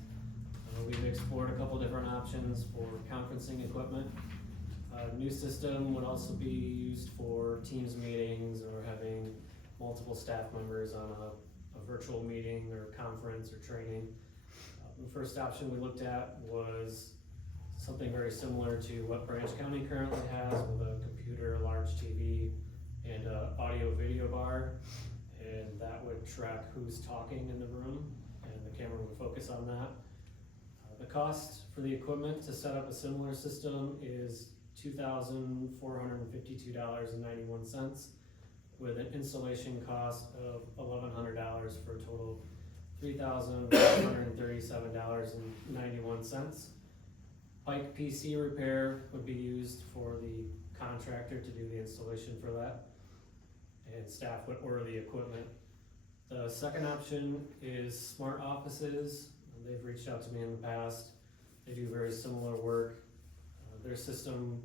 we've explored a couple different options for conferencing equipment. A new system would also be used for Teams meetings or having multiple staff members on a virtual meeting or conference or training. The first option we looked at was something very similar to what Branch County currently has with a computer, a large TV, and a audio video bar. And that would track who's talking in the room, and the camera would focus on that. The cost for the equipment to set up a similar system is $2,452.91, with an installation cost of $1,100 for a total of $3,537.91. Pike PC repair would be used for the contractor to do the installation for that, and staff would order the equipment. The second option is smart offices. They've reached out to me in the past. They do very similar work. Their system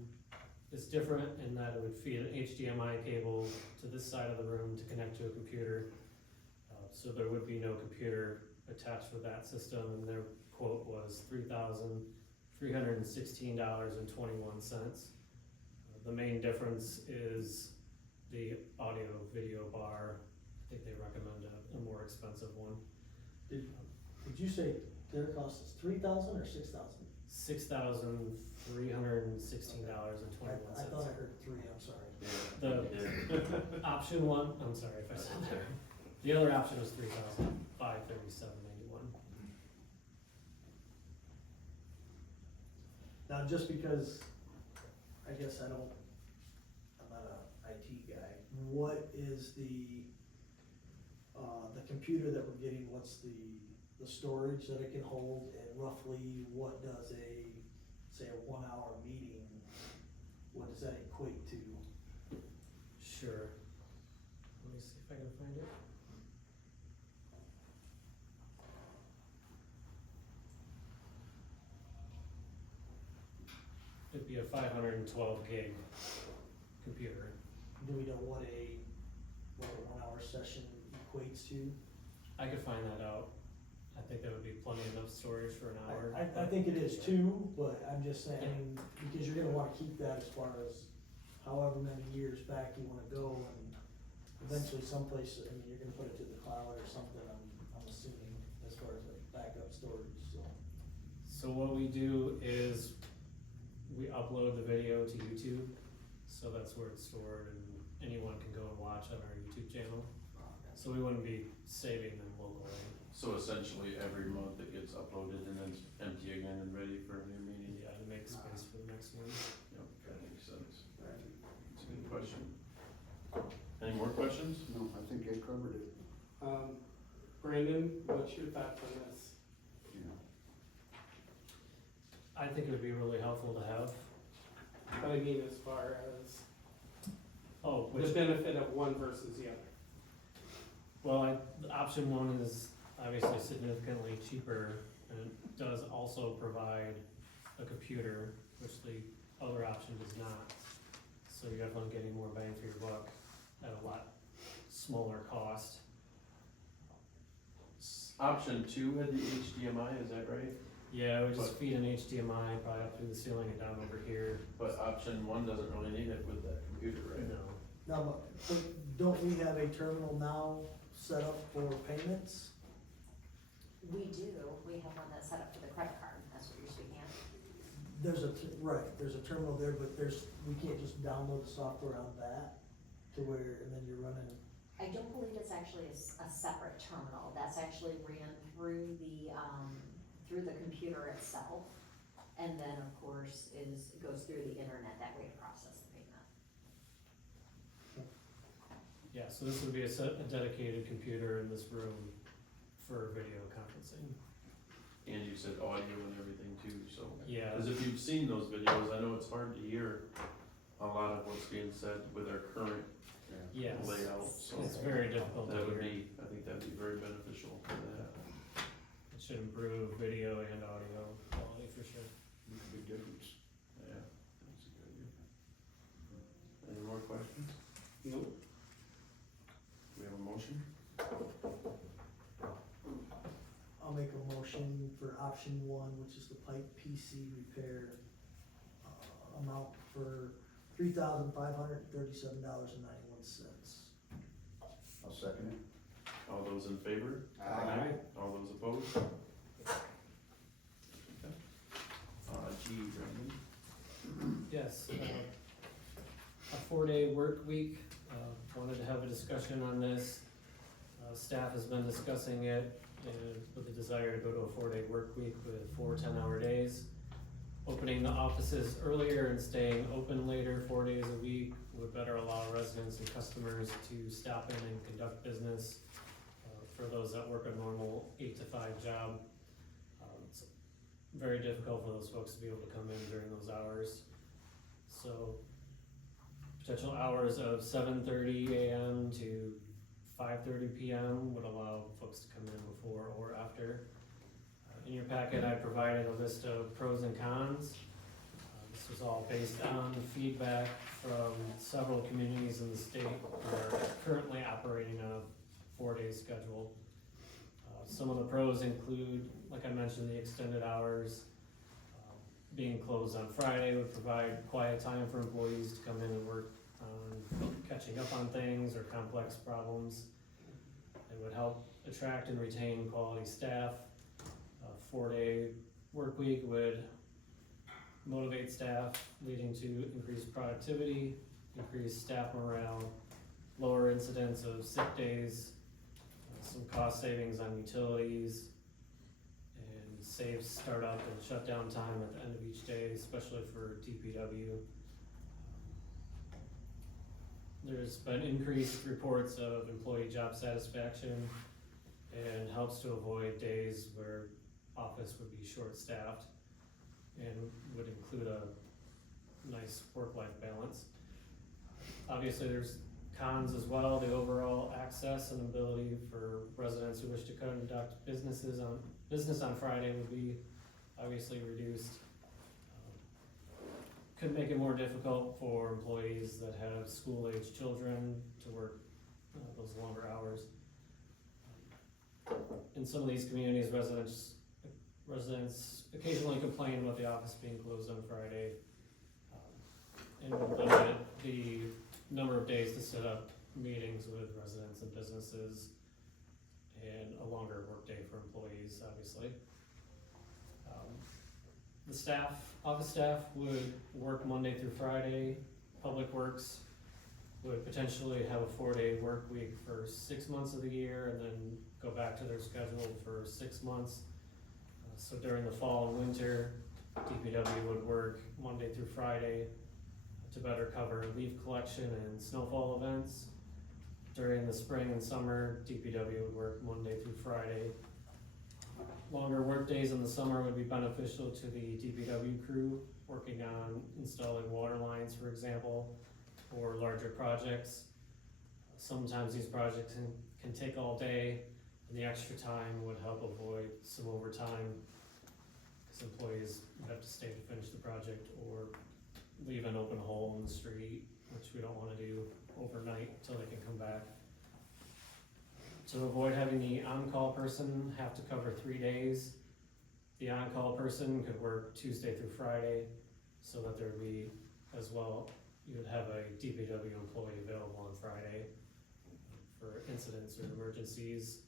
is different in that it would feed an HDMI cable to this side of the room to connect to a computer. So there would be no computer attached with that system, and their quote was $3,316.21. The main difference is the audio video bar. I think they recommend a more expensive one. Did you say their cost is 3,000 or 6,000? $6,316.21. I thought I heard 3, I'm sorry. The option one, I'm sorry if I said that. The other option was $3,537.91. Now, just because, I guess I'm not a IT guy, what is the computer that we're getting, what's the storage that it can hold, and roughly what does say a 1 hour meeting, what does that equate to? Sure. Let me see if I can find it. It'd be a 512 gig computer. Do we know what a 1 hour session equates to? I could find that out. I think that would be plenty enough storage for an hour. I think it is too, but I'm just saying, because you're gonna wanna keep that as far as however many years back you wanna go, and eventually someplace, I mean, you're gonna put it to the cloud or something, I'm assuming, as far as like backup storage, so. So what we do is we upload the video to YouTube, so that's where it's stored and anyone can go and watch on our YouTube channel. So we wouldn't be saving them locally. So essentially, every month it gets uploaded and then it's empty again and ready for a new meeting? Yeah, to make space for the next one. Yep, that makes sense. That's a good question. Any more questions? No, I think I covered it, Brandon, what's your thoughts on this? you know. I think it would be really helpful to have. But I mean, as far as Oh, the benefit of one versus the other. well, the option one is obviously significantly cheaper, and it does also provide a computer, which the other option does not. So you're definitely getting more bang for your buck at a lot smaller cost. Option 2 had the HDMI, is that right? Yeah, we just feed an HDMI probably up through the ceiling and down over here. But option 1 doesn't really need it with that computer, right? No. Now, but don't we have a terminal now set up for payments? We do, we have one that's set up for the credit card, that's what you're speaking of. There's there's a terminal there, but we can't just download the software on that to where, and then you're running. I don't believe it's actually a separate terminal, that's actually ran through the computer itself. And then, of course, it goes through the internet that way to process the payment. Yeah, so this would be a dedicated computer in this room for video conferencing. And you said audio and everything too, so. Yeah. Cause if you've seen those videos, I know it's hard to hear a lot of what's being said with our current Yes. layout, so. It's very difficult to That would hear. be, I think that'd be very beneficial for that. It should improve video and audio quality for sure. Make a big difference. Yeah, that's a good idea. Any more questions? Nope. We have a motion? I'll make a motion for option one, which is the pipe PC repair, amount for $3,537.91. I'll second it. All those in favor? Aye. All those opposed? Okay. G, Brendan? Yes, a 4-day work week, wanted to have a discussion on this. Staff has been discussing it, and with the desire to go to a 4-day work week with 4 10-hour days. Opening the offices earlier and staying open later, 4 days a week, would better allow residents and customers to stop in and conduct business. For those that work a normal 8 to 5 job, it's very difficult for those folks to be able to come in during those hours. So potential hours of 7:30 a.m. to 5:30 p.m. would allow folks to come in before or after. In your packet, I provided a list of pros and cons. This was all based on feedback from several communities in the state who are currently operating on a 4-day schedule. Some of the pros include, like I mentioned, the extended hours. Being closed on Friday would provide quiet time for employees to come in and work on catching up on things or complex problems. It would help attract and retain quality staff. A 4-day work week would motivate staff, leading to increased productivity, increased staff morale, lower incidence of sick days, some cost savings on utilities, and saves startup and shutdown time at the end of each day, especially for DPW. There's been increased reports of employee job satisfaction and helps to avoid days where office would be short-staffed and would include a nice work-life balance. Obviously, there's cons as well. The overall access and ability for residents who wish to conduct business on Friday would be obviously reduced. Could make it more difficult for employees that have school-age children to work those longer hours. In some of these communities, residents occasionally complain about the office being closed on Friday, and would limit the number of days to set up meetings with residents and businesses, and a longer workday for employees, obviously. The office staff would work Monday through Friday. Public Works would potentially have a 4-day work week for 6 months of the year and then go back to their schedule for 6 months. So during the fall and winter, DPW would work Monday through Friday to better cover leaf collection and snowfall events. During the spring and summer, DPW would work Monday through Friday. Longer work days in the summer would be beneficial to the DPW crew working on installing water lines, for example, or larger projects. Sometimes these projects can take all day, and the extra time would help avoid some overtime, because employees would have to stay to finish the project or leave an open hole in the street, which we don't wanna do overnight until they can come back. To avoid having the on-call person have to cover 3 days, the on-call person could work Tuesday through Friday, so that there'd be, as well, you would have a DPW employee available on Friday for incidents or emergencies.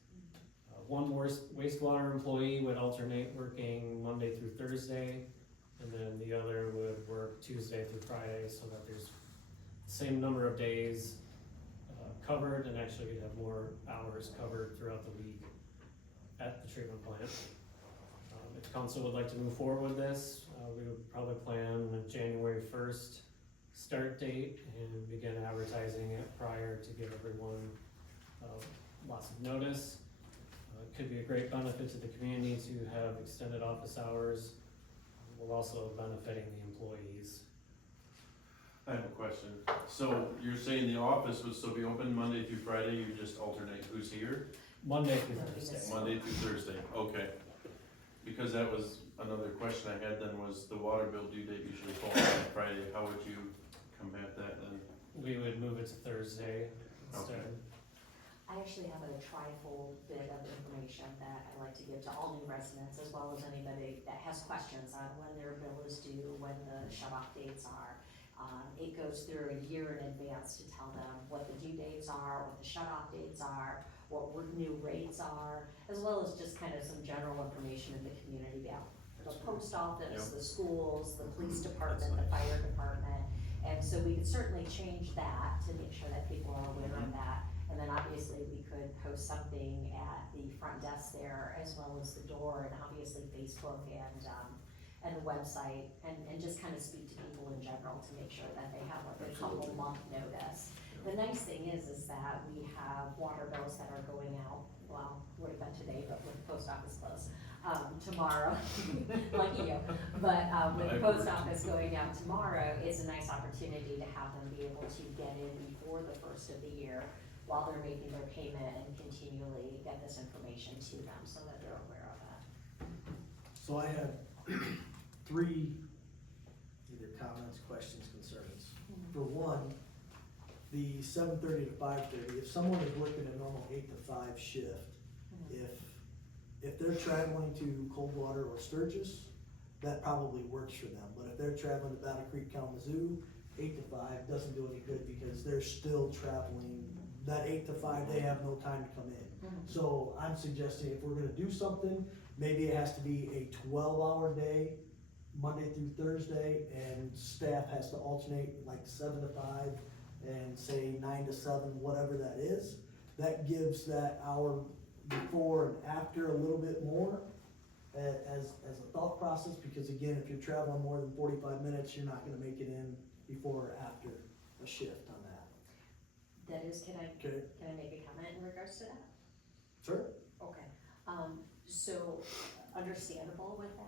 One wastewater employee would alternate working Monday through Thursday, and then the other would work Tuesday through Friday, so that there's the same number of days covered, and actually you'd have more hours covered throughout the week at the treatment plant. If council would like to move forward with this, we would probably plan a January 1st start date and begin advertising it prior to give everyone lots of notice. It could be a great benefit to the community to have extended office hours, while also benefiting the employees. I have a question. So you're saying the office would still be open Monday through Friday, you just alternate who's here? Monday through Thursday. Monday through Thursday, okay. Because that was another question I had then, was the water bill due date usually falls on Friday, how would you combat that then? We would move it to Thursday instead. I actually have a trifold bit of information that I like to give to all new residents, as well as anybody that has questions on when their bill is due, when the shut-off dates are. It goes through a year in advance to tell them what the due dates are, what the shut-off dates are, what new rates are, as well as just kind of some general information in the community about the post office, the schools, the police department, the fire department. And so we could certainly change that to make sure that people are aware of that. And then obviously we could post something at the front desk there, as well as the door, and obviously Facebook and the website, and just kind of speak to people in general to make sure that they have like a couple month notice. The nice thing is that we have water bills that are going out, well, would have been today, but with the post office closed, tomorrow, lucky you. But with the post office going out tomorrow, it's a nice opportunity to have them be able to get in before the first of the year while they're making their payment, and continually get this information to them so that they're aware of it. So I have three either comments, questions, concerns. For one, the 7:30 to 5:30, if someone is working a normal 8 to 5 shift, if they're traveling to Coldwater or Sturgis, that probably works for them. But if they're traveling to Battle Creek, Kalamazoo, 8 to 5 doesn't do any good, because they're still traveling. That 8 to 5, they have no time to come in. So I'm suggesting if we're gonna do something, maybe it has to be a 12-hour day, Monday through Thursday, and staff has to alternate like 7 to 5 and say 9 to 7, whatever that is. That gives that hour before and after a little bit more as a thought process, because again, if you're traveling more than 45 minutes, you're not gonna make it in before or after a shift on that. That is, can I make a comment in regards to that? Sure. Okay, so understandable with that.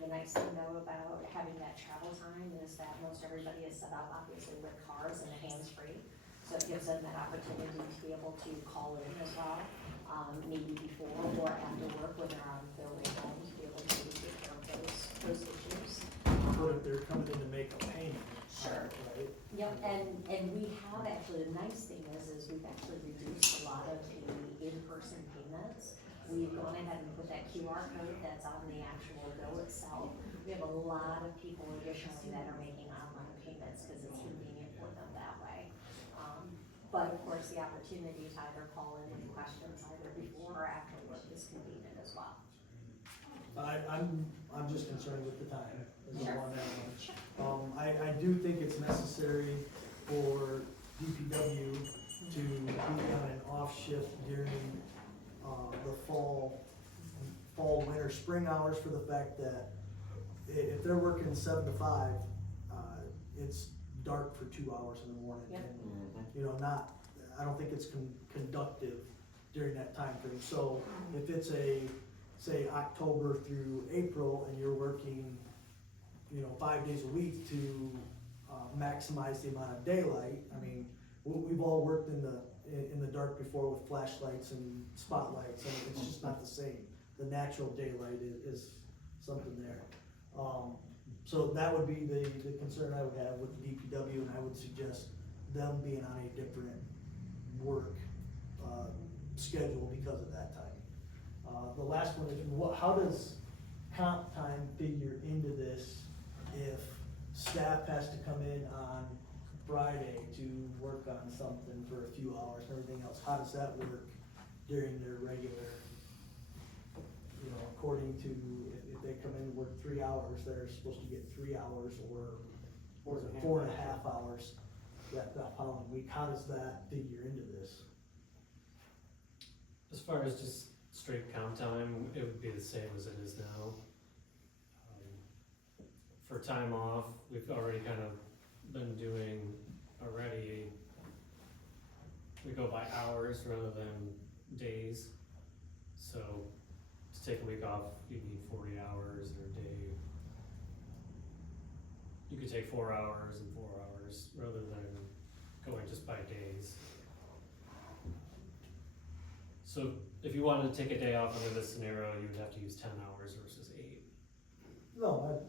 The nice thing though about having that travel time is that most everybody is set up obviously with cars and a hands-free. So it gives them that opportunity to be able to call in as well, maybe before or after work when they're on their way home, to be able to take care of those issues. But if they're coming in to make a payment. Sure. Right? Yep, and we have actually, the nice thing is we've actually reduced a lot of the in-person payments. We've gone ahead and put that QR code that's on the actual bill itself. We have a lot of people additionally that are making online payments because it's convenient for them that way. But of course, the opportunity to either call in any questions either before or after work is convenient as well. I'm just concerned with the time. Is Sure. all on that one. I do think it's necessary for DPW to be on an off shift during, the fall, winter, spring hours, for the fact that if they're working 7 to 5, it's dark for 2 hours in the morning. Yep. And, you know, I don't think it's conductive during that time frame. So if it's say October through April, and you're working, 5 days a week to maximize the amount of daylight. I mean, we've all worked in the dark before with flashlights and spotlights, and it's just not the same. The natural daylight is something there. So that would be the concern I would have with the DPW, and I would suggest them being on a different work schedule because of that time. The last one is, how does comp time figure into this if staff has to come in on Friday to work on something for a few hours and everything else? How does that work during their regular, according to, if they come in and work 3 hours, they're supposed to get 3 hours, or is it 4.5 hours that following week? How does that figure into this? As far as just straight comp time, it would be the same as it is now. For time off, we've already kind of been doing already, we go by hours rather than days. So to take a week off, you need 40 hours or a day. You could take 4 hours and 4 hours rather than going just by days. So if you wanted to take a day off under this scenario, you would have to use 10 hours versus 8. No,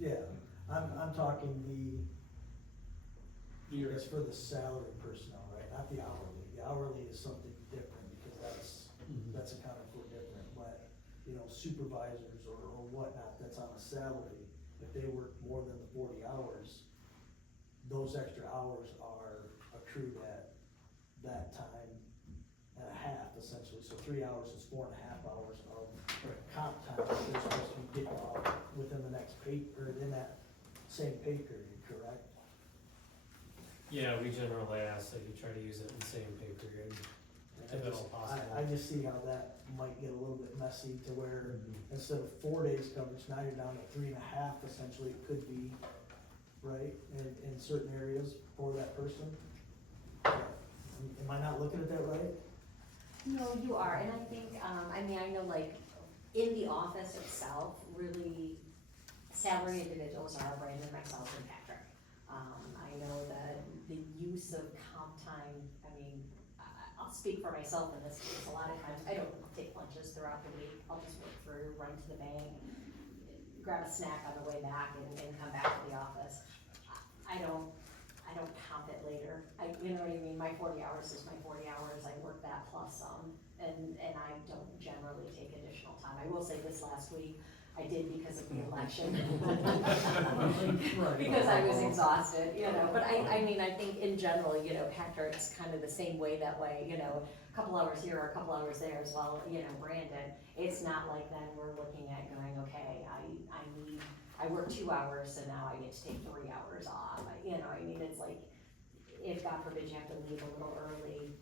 yeah, I'm talking I guess for the salary personnel, right, not the hourly. The hourly is something different because that's accounted for different, but, you know, supervisors or whatnot, that's on a salary. If they work more than the 40 hours, those extra hours are accrued at that time and a half essentially. So 3 hours is 4.5 hours of comp time that they're supposed to be getting off within the next pay, or in that same pay period, correct? Yeah, we generally ask that you try to use it in the same pay period, if at all possible. I just see how that might get a little bit messy to where instead of 4 days coverage, now you're down to 3.5 essentially, it could be, right, in certain areas for that person. Am I not looking at that right? No, you are, and I think, I mean, I know like, in the office itself, really salary individuals are Brandon, myself, and Patrick. I know that the use of comp time, I mean, I'll speak for myself in this case, a lot of times, I don't take lunches throughout the week, I'll just work through, run to the bank, grab a snack on the way back and come back to the office. I don't count it later, you know what I mean, my 40 hours is my 40 hours, I work that plus some, and I don't generally take additional time. I will say this last week, I did because of the election. Because I was exhausted, you know, but I mean, I think in general, you know, Patrick's kind of the same way that way, you know, a couple hours here or a couple hours there as well, you know, Brandon. It's not like then we're looking at going, okay, I work 2 hours, so now I get to take 3 hours off. You know, I mean, it's like, if God forbid you have to leave a little early,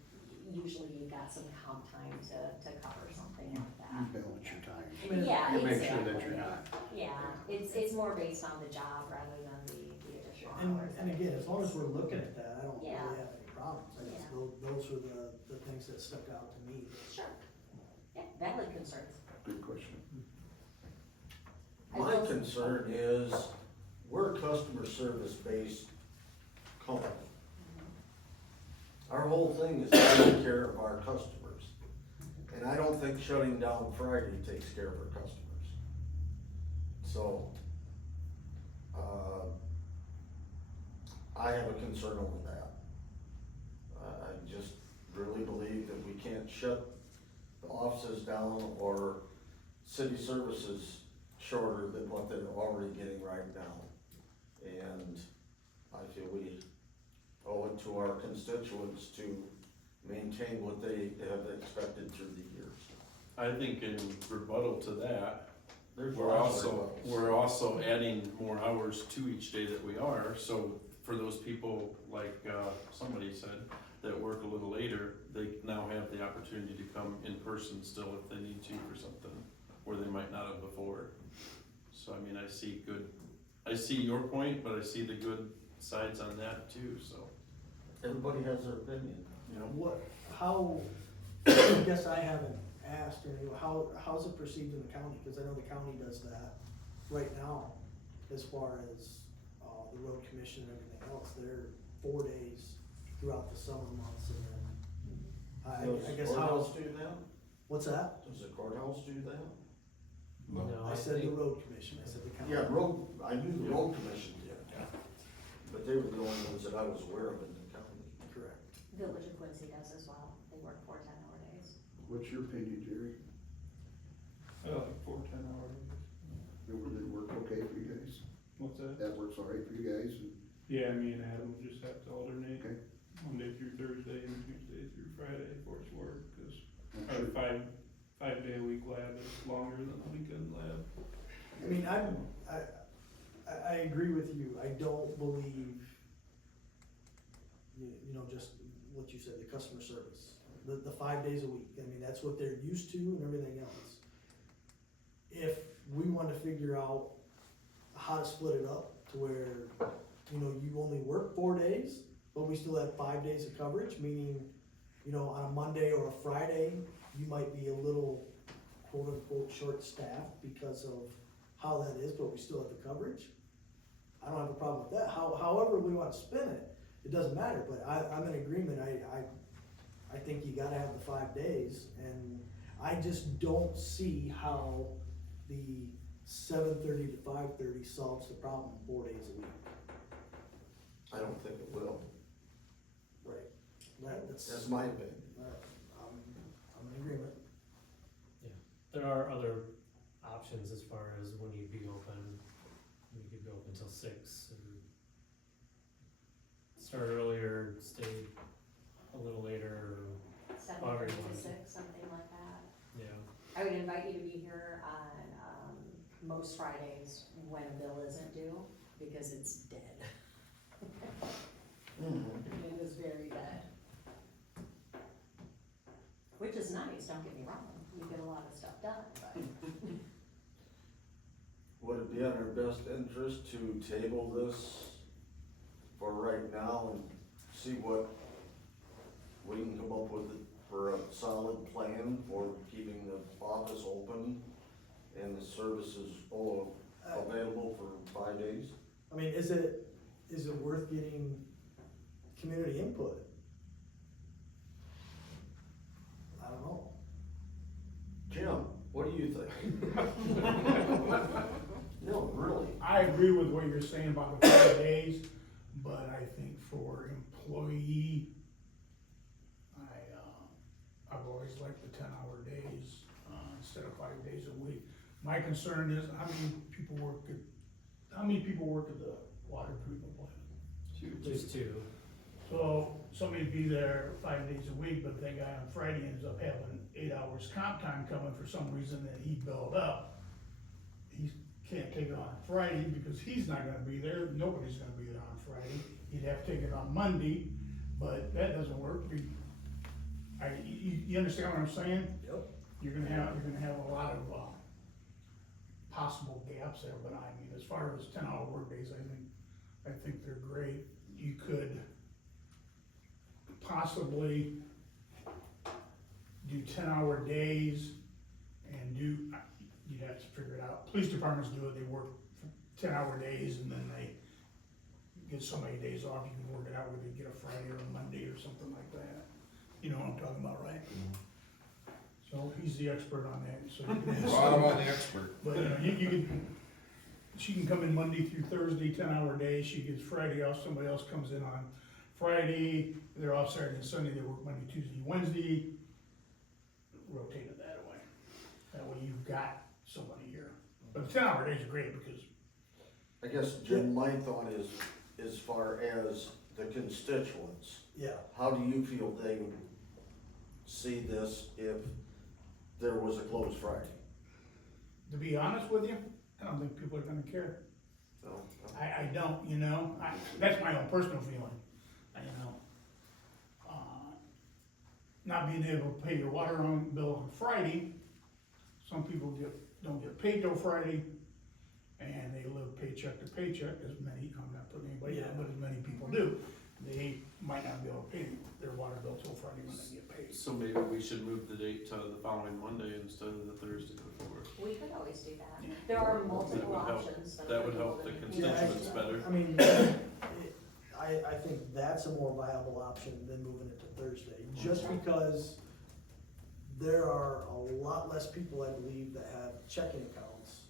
usually you've got some comp time to cover something like You that. balance your time. Yeah, You make sure that exactly. you're not. Yeah, it's more based on the job rather than the additional hours. And again, as long as we're looking at that, I don't really Yeah. have any problems. I guess Yeah. those were the things that stuck out to me. Sure. Yeah, valid concerns. Good question. I My will- concern is, we're a customer service based company. Our whole thing is taking care of our customers. And I don't think shutting down Friday takes care of our customers. So, I have a concern over that. I just really believe that we can't shut the offices down or city services shorter than what they're already getting right now. And I feel we owe it to our constituents to maintain what they have expected through the years. I think in rebuttal to that, There's we're lots of also, rebuttals. we're also adding more hours to each day that we are, so for those people, like, somebody said, that work a little later, they now have the opportunity to come in person still if they need to for something, where they might not have before. So, I mean, I see your point, but I see the good sides on that too, so, Everybody has their opinion. you know. I guess I haven't asked, or anyway, how's it perceived in the county? Cause I know the county does that right now, as far as, the road commission and everything else. They're 4 days throughout the summer months and then, I guess Does the how, courthouse do that? what's that? Does the courthouse do that? No, I said the road commission, I said the county. Yeah, I knew the road commission did. But they were the only ones that I was aware of in the county. Correct. Village of Quincy does as well, they work 4 10-hour days. What's your opinion, Jerry? I like 4 10-hour days. Did it work okay for you guys? What's that? That works all right for you guys? Yeah, me and Adam just have to alternate Okay. Monday through Thursday and Tuesday through Friday for his work, cause I'm our sure- 5 day a week lab is longer than the weekend lab. I mean, I agree with you. I don't believe, you know, just what you said, the customer service. the 5 days a week. I mean, that's what they're used to and everything else. If we want to figure out how to split it up to where, you know, you only work 4 days, but we still have 5 days of coverage, meaning, you know, on a Monday or a Friday, you might be a little quote unquote short-staffed because of how that is, but we still have the coverage. I don't have a problem with that. However we want to spin it, it doesn't matter, but I'm in agreement. I think you gotta have the 5 days, and I just don't see how the 7:30 to 5:30 solves the problem 4 days a week. I don't think it will. Right. That's my opinion. I'm in agreement. There are other options as far as when you'd be open. You could be open till 6 or start earlier, stay a little later, or 7:30 to 6, something like that. yeah. I would invite you to be here on, most Fridays when a bill isn't due, because it's dead. It is very dead. Which is nice, don't get me wrong, you get a lot of stuff done, but. Would it be in our best interest to table this for right now and see what we can come up with for a solid plan for keeping the office open and the services all available for 5 days? I mean, is it worth getting community input? I don't know. Jim, what do you think? No, really. I agree with what you're saying about the 5 days, but I think for employee, I've always liked the 10-hour days, instead of 5 days a week. My concern is how many people work at the water treatment plant? Just 2. So somebody be there 5 days a week, but that guy on Friday ends up having 8 hours comp time coming for some reason that he built up. He can't take it on Friday because he's not gonna be there, nobody's gonna be there on Friday. He'd have to take it on Monday, but that doesn't work. You understand what I'm saying? Yep. You're gonna have a lot of, possible gaps there, but I mean, as far as 10-hour work days, I think they're great. You could possibly do 10-hour days and you'd have to figure it out. Police departments do it, they work 10-hour days and then they get so many days off, you can work it out where they get a Friday or a Monday or something like that. You know what I'm talking about, right? So he's the expert on that, so. you can ask Well, I'm him. on the expert. But, she can come in Monday through Thursday, 10-hour days, she gets Friday off, somebody else comes in on Friday, they're off Saturday and Sunday, they work Monday, Tuesday, Wednesday, rotate it that way. That way you've got somebody here. But 10-hour days are great because, I guess, Jim, my thought is, as far as the constituents, Yeah. how do you feel they would see this if there was a closed Friday? to be honest with you, I don't think people are gonna care. No? I don't, you know, that's my own personal feeling, you know. Not being able to pay your water bill on Friday, some people don't get paid till Friday, and they live paycheck to paycheck, as many, I'm not putting anybody down, but as many people do. They might not be able to pay their water bill till Friday when they get paid. So maybe we should move the date to the following Monday instead of the Thursday before. We could always do that. There are multiple would help. options. That would help the constituents better. I mean, I think that's a more viable option than moving it to Thursday, just because there are a lot less people, I believe, that have checking accounts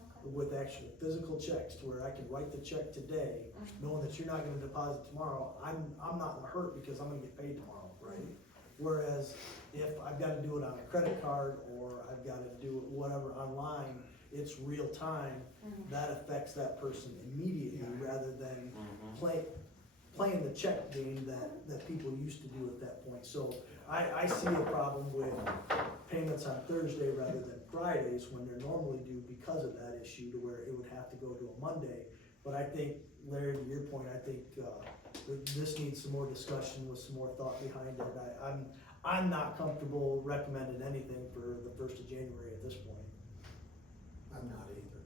Okay. with actual physical checks, to where I can write the check today, knowing that you're not gonna deposit tomorrow. I'm not in a hurt because I'm gonna get paid tomorrow, right? Whereas if I've gotta do it on a credit card, or I've gotta do it whatever online, it's real time, that affects that person immediately, rather than playing the check game that people used to do at that point. So I see a problem with payments on Thursday rather than Fridays when they're normally due because of that issue, to where it would have to go to a Monday. But I think, Larry, to your point, I think, this needs some more discussion with some more thought behind it. I'm not comfortable recommending anything for the 1st of January at this point. I'm not either.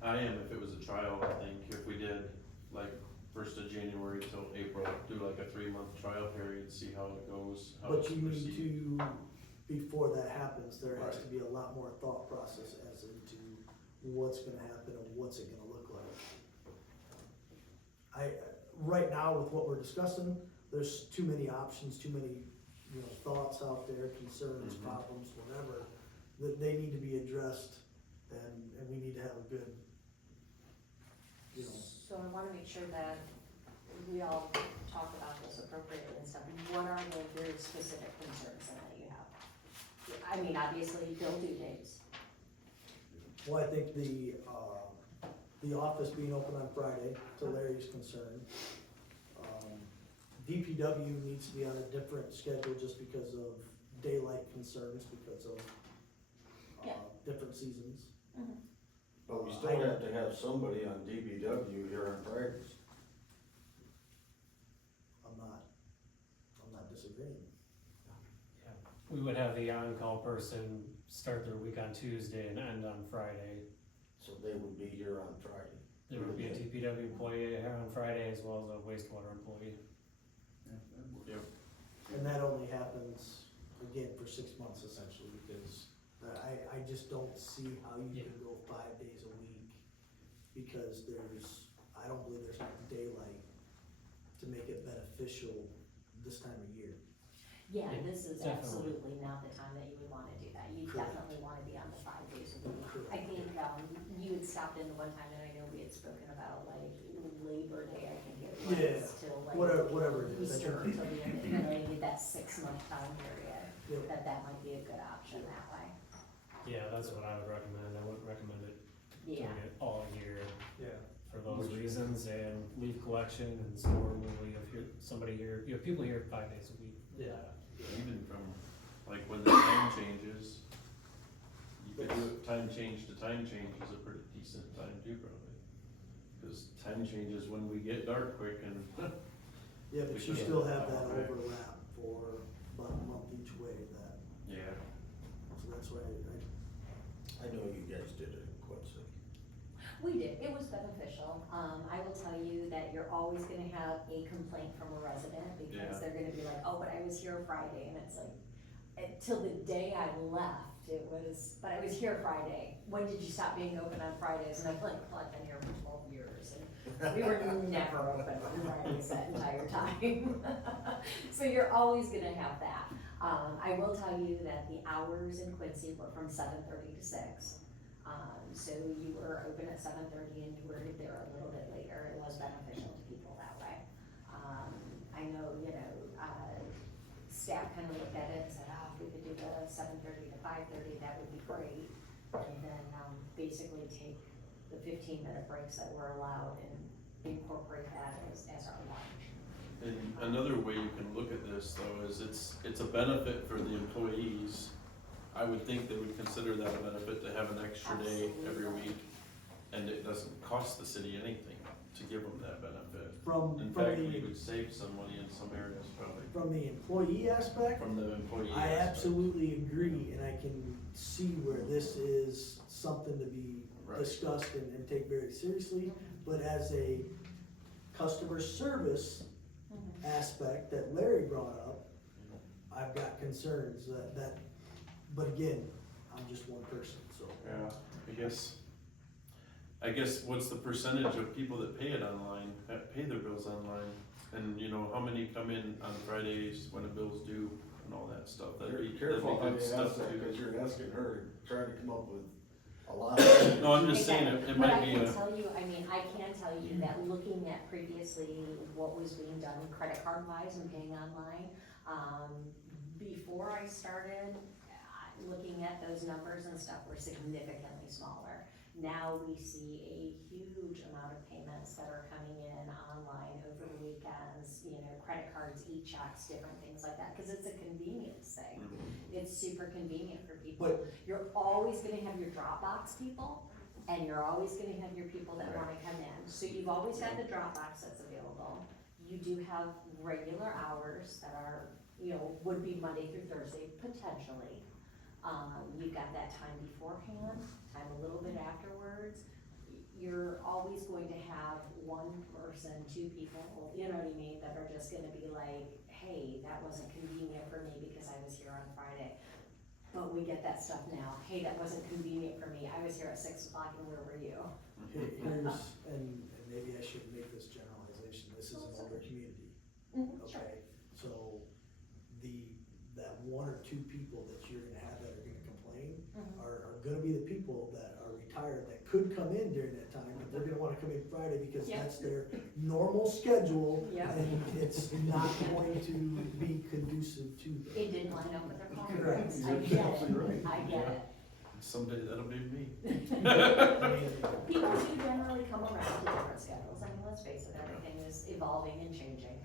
I am if it was a trial, I think, if we did like 1st of January till April, do like a 3-month trial period, see how it goes, how it's But you need perceived. to, before that happens, there has to be a lot more thought process as into what's gonna happen and what's it gonna look like. Right now with what we're discussing, there's too many options, too many, thoughts out there, concerns, Mhm. problems, whatever, that they need to be addressed, and we need to have a good, So I wanna make sure that we all talk about this appropriately and stuff. What are the very specific concerns that you have? I mean, obviously, bill due dates. well, I think the office being open on Friday, to Larry's concern. DPW needs to be on a different schedule just because of daylight concerns, because of, Yeah. different seasons. But we still have to have somebody on DBW here on Fridays. I'm not disagreeing. Yeah. We would have the on-call person start their week on Tuesday and end on Friday. So they would be here on Friday. There would be a DPW employee here on Friday as well as a wastewater employee. Yep. And that only happens, again, for 6 months essentially, because I just don't see how you can go 5 days a week, because I don't believe there's enough daylight to make it beneficial this time of year. Yeah, Yeah, this is definitely. absolutely not the time that you would wanna do that. You Correct. definitely wanna be on the 5 days a week. Correct. I think, you had stopped in the one time, and I know we had spoken about like Labor Day, I think it Yeah, was, till like Whatever it is. I Easter, think- until the end, you need that 6-month time period, Yep. that might be a good option that way. Yeah, that's what I would recommend. I wouldn't recommend it doing Yeah, it all year Yeah. for those reasons, and leave collection and snow removal. You have people here 5 days a week. Yeah. Even from, like, when the time changes, you could do it, time change to time change is a pretty decent time too, probably. Cause time changes when we get dark quick and, Yeah, but you Yeah. still have that Right. overlap for about a month each way, yeah. so that's why I know you guys did it in Quincy. we did, it was beneficial. I will tell you that you're always gonna have a complaint from a resident, because Yeah. they're gonna be like, oh, but I was here Friday, and it's like, until the day I left, it was, but I was here Friday. When did you stop being open on Fridays? And I'm like, well, I've been here for 12 years, and we were never open on Fridays that entire time. So you're always gonna have that. I will tell you that the hours in Quincy were from 7:30 to 6. So you were open at 7:30 and you were there a little bit later. It was beneficial to people that way. I know, staff kind of looked at it and said, oh, if we could do the 7:30 to 5:30, that would be great. And then, basically take the 15-minute breaks that were allowed and incorporate that as our lunch. And another way you can look at this though is it's a benefit for the employees. I would think they would consider that a benefit to have an extra day every Absolutely. week. And it doesn't cost the city anything to give them that benefit. from, In from fact, we the, would save some money in some areas probably, from the employee aspect, from the employee I aspect. absolutely agree, and I can see where this is something to be Right. discussed and take very seriously, but as a customer service aspect that Larry brought up, I've got concerns but again, I'm just one person, so. Yeah, I guess what's the percentage of people that pay it online, that pay their bills online? And how many come in on Fridays when a bill's due and all that stuff? That'd be Careful how you good stuff ask that, too. because you're asking her to try to come up with a lot of. No, I'm just saying, it might be But I a, can tell you, I can tell you that looking at previously what was being done credit card wise and paying online, before I started, looking at those numbers and stuff were significantly smaller. Now we see a huge amount of payments that are coming in online over the weekends, credit cards, e-checks, different things like that, cause it's a convenience thing. It's super convenient for people. But- You're always gonna have your Dropbox people, and you're always gonna have your people that wanna come in. So you've always got the Dropbox that's available. You do have regular hours that are would be Monday through Thursday, potentially. You've got that time beforehand, time a little bit afterwards. You're always going to have one person, two people, you know what I mean, that are just gonna be like, hey, that wasn't convenient for me because I was here on Friday. But we get that stuff now, hey, that wasn't convenient for me, I was here at 6 o'clock and where were you? Here's, and maybe I should make this generalization, this is an older community, Sure. okay? So, that one or two people that you're gonna have that are gonna complain are gonna be the people that are retired, that could come in during that time, but they're gonna wanna come in Friday because Yeah. that's their normal schedule. Yeah. And it's not going to be conducive to them. It didn't line up with their Correct. plans, I get it, I get it. Someday that'll be me. I mean, People do generally come around to different schedules, I mean, let's face it, everything is evolving and changing.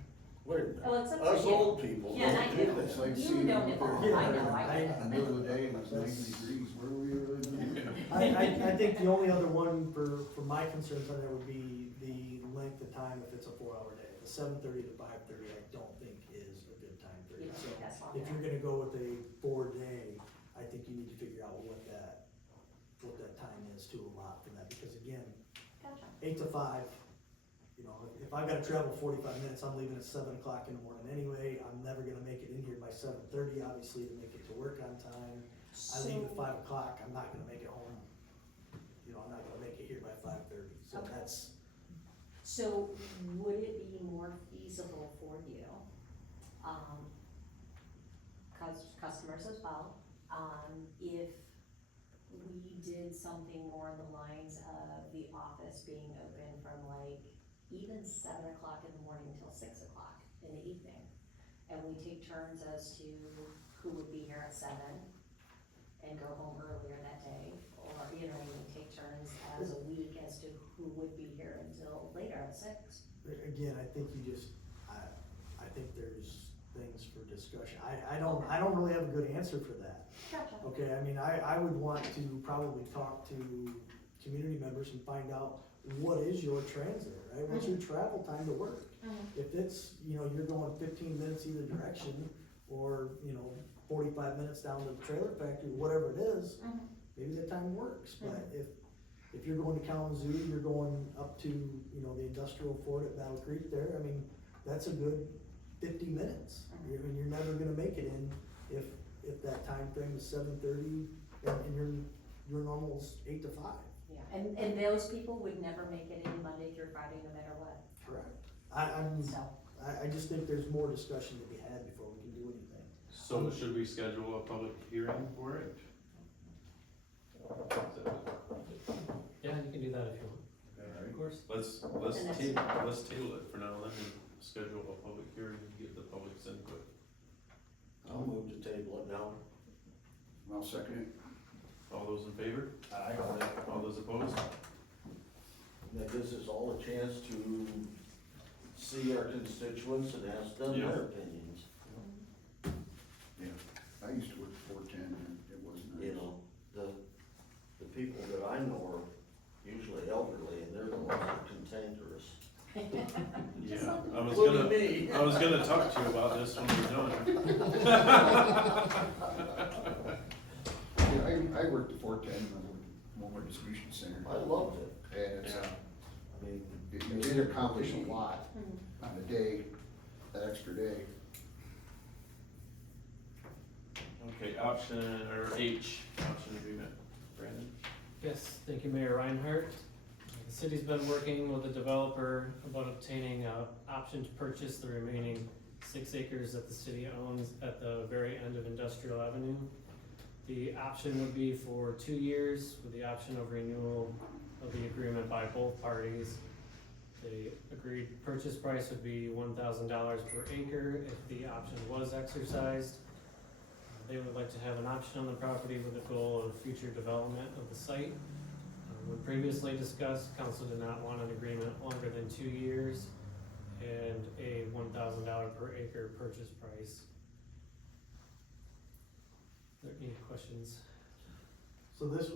Wait a minute, Oh, except for us you. old people Yeah, and I don't do. do this. It's like You seeing don't if evolve. they're I know, I in get the middle of the day and it's 90 degrees, where were you living? I think the only other one for my concerns on there would be the length of time if it's a 4-hour day. The 7:30 to 5:30, I don't think is a good time You frame. don't So think that's long if enough? you're gonna go with a 4-day, I think you need to figure out what that time is to allot for that, because again, Gotcha. 8 to 5, if I've gotta travel 45 minutes, I'm leaving at 7 o'clock in the morning anyway, I'm never gonna make it in here by 7:30, obviously, to make it to work on time. I leave at 5 o'clock, I'm not gonna make it home, I'm not gonna make it here by 5:30, so Okay. that's, So would it be more feasible for you, customers as well, if we did something more in the lines of the office being open from like even 7 o'clock in the morning until 6 o'clock in the evening? And we take turns as to who would be here at 7 and go home earlier that day, or, we take turns as a week as to who would be here until later at 6. again, I think I think there's things for discussion. I don't really have a good answer for that. Gotcha. Okay, I mean, I would want to probably talk to community members and find out what is your transit, right? What's your travel time to work? If it's, you're going 15 minutes either direction, or, 45 minutes down to the trailer factory, whatever it is, maybe that time works. But if you're going to Kalamazoo, you're going up to, the industrial fort at Battle Creek there, I mean, that's a good 50 minutes. You're never gonna make it in if that time frame is 7:30 and your normal's 8 to 5. Yeah, and those people would never make it in Monday through Friday, no matter what. Correct. So, I just think there's more discussion to be had before we can do anything. So should we schedule a public hearing for it? Yeah, you can do that if you want, Alright. of course. Let's And that's- table it for now then and schedule a public hearing and get the public's input. I'll move to table it now. I'll second it. All those in favor? Aye. All those opposed? That gives us all a chance to see our constituents and ask them Yeah. their opinions. Yeah, I used to work 410 and it was nice. The people that I know are usually elderly and they're the ones that are cantankerous. Yeah, Including me. I was gonna talk to you about this when we're done. Yeah, I worked at 410, Walmart Distribution Center. I loved it. And it's, Yeah. I mean, you did accomplish a lot on a day, that extra day. Okay, option agreement, Brandon? Yes, thank you, Mayor Reinhardt. The city's been working with the developer about obtaining a option to purchase the remaining 6 acres that the city owns at the very end of Industrial Avenue. The option would be for 2 years with the option of renewal of the agreement by both parties. The agreed purchase price would be $1,000 per acre if the option was exercised. They would like to have an option on the property with the goal of future development of the site. When previously discussed, council did not want an agreement longer than 2 years and a $1,000 per acre purchase price. Are there any questions? So this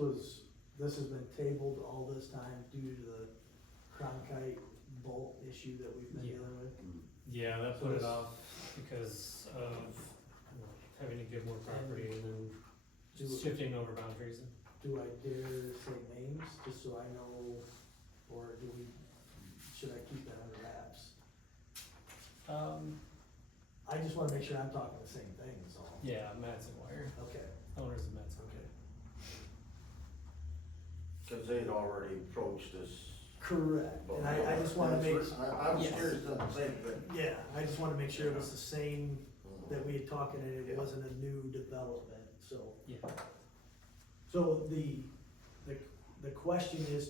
has been tabled all this time due to the Cronkite bolt issue that we've been Yeah. dealing with. Yeah, that put it off because of having to give more property and then Do, shifting over boundaries. do I dare say names, just so I know, or should I keep that under wraps? I just wanna make sure I'm talking the same thing, is all. Yeah, Madsen Wire, Okay, owners of Madsen. okay. Cause they'd already approached us. Correct, and I just wanna make, I was Yes. curious, done the same thing. yeah, I just wanna make sure it was the same that we had talked, and it wasn't a new development, so. Yeah. So the question is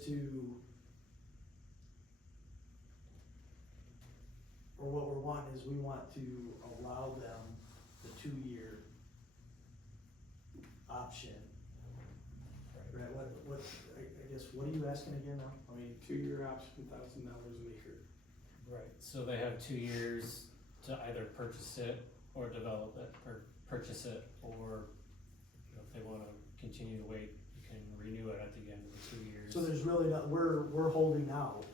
or what we're wanting is we want to allow them the 2-year option. Right, I guess, what are you asking again now? I mean, 2-year option, $1,000 an acre. Right, so they have 2 years to either purchase it or develop it, or purchase it, or, you know, if they wanna continue to wait, you can renew it at the end of the 2 years. So there's really not, we're holding out,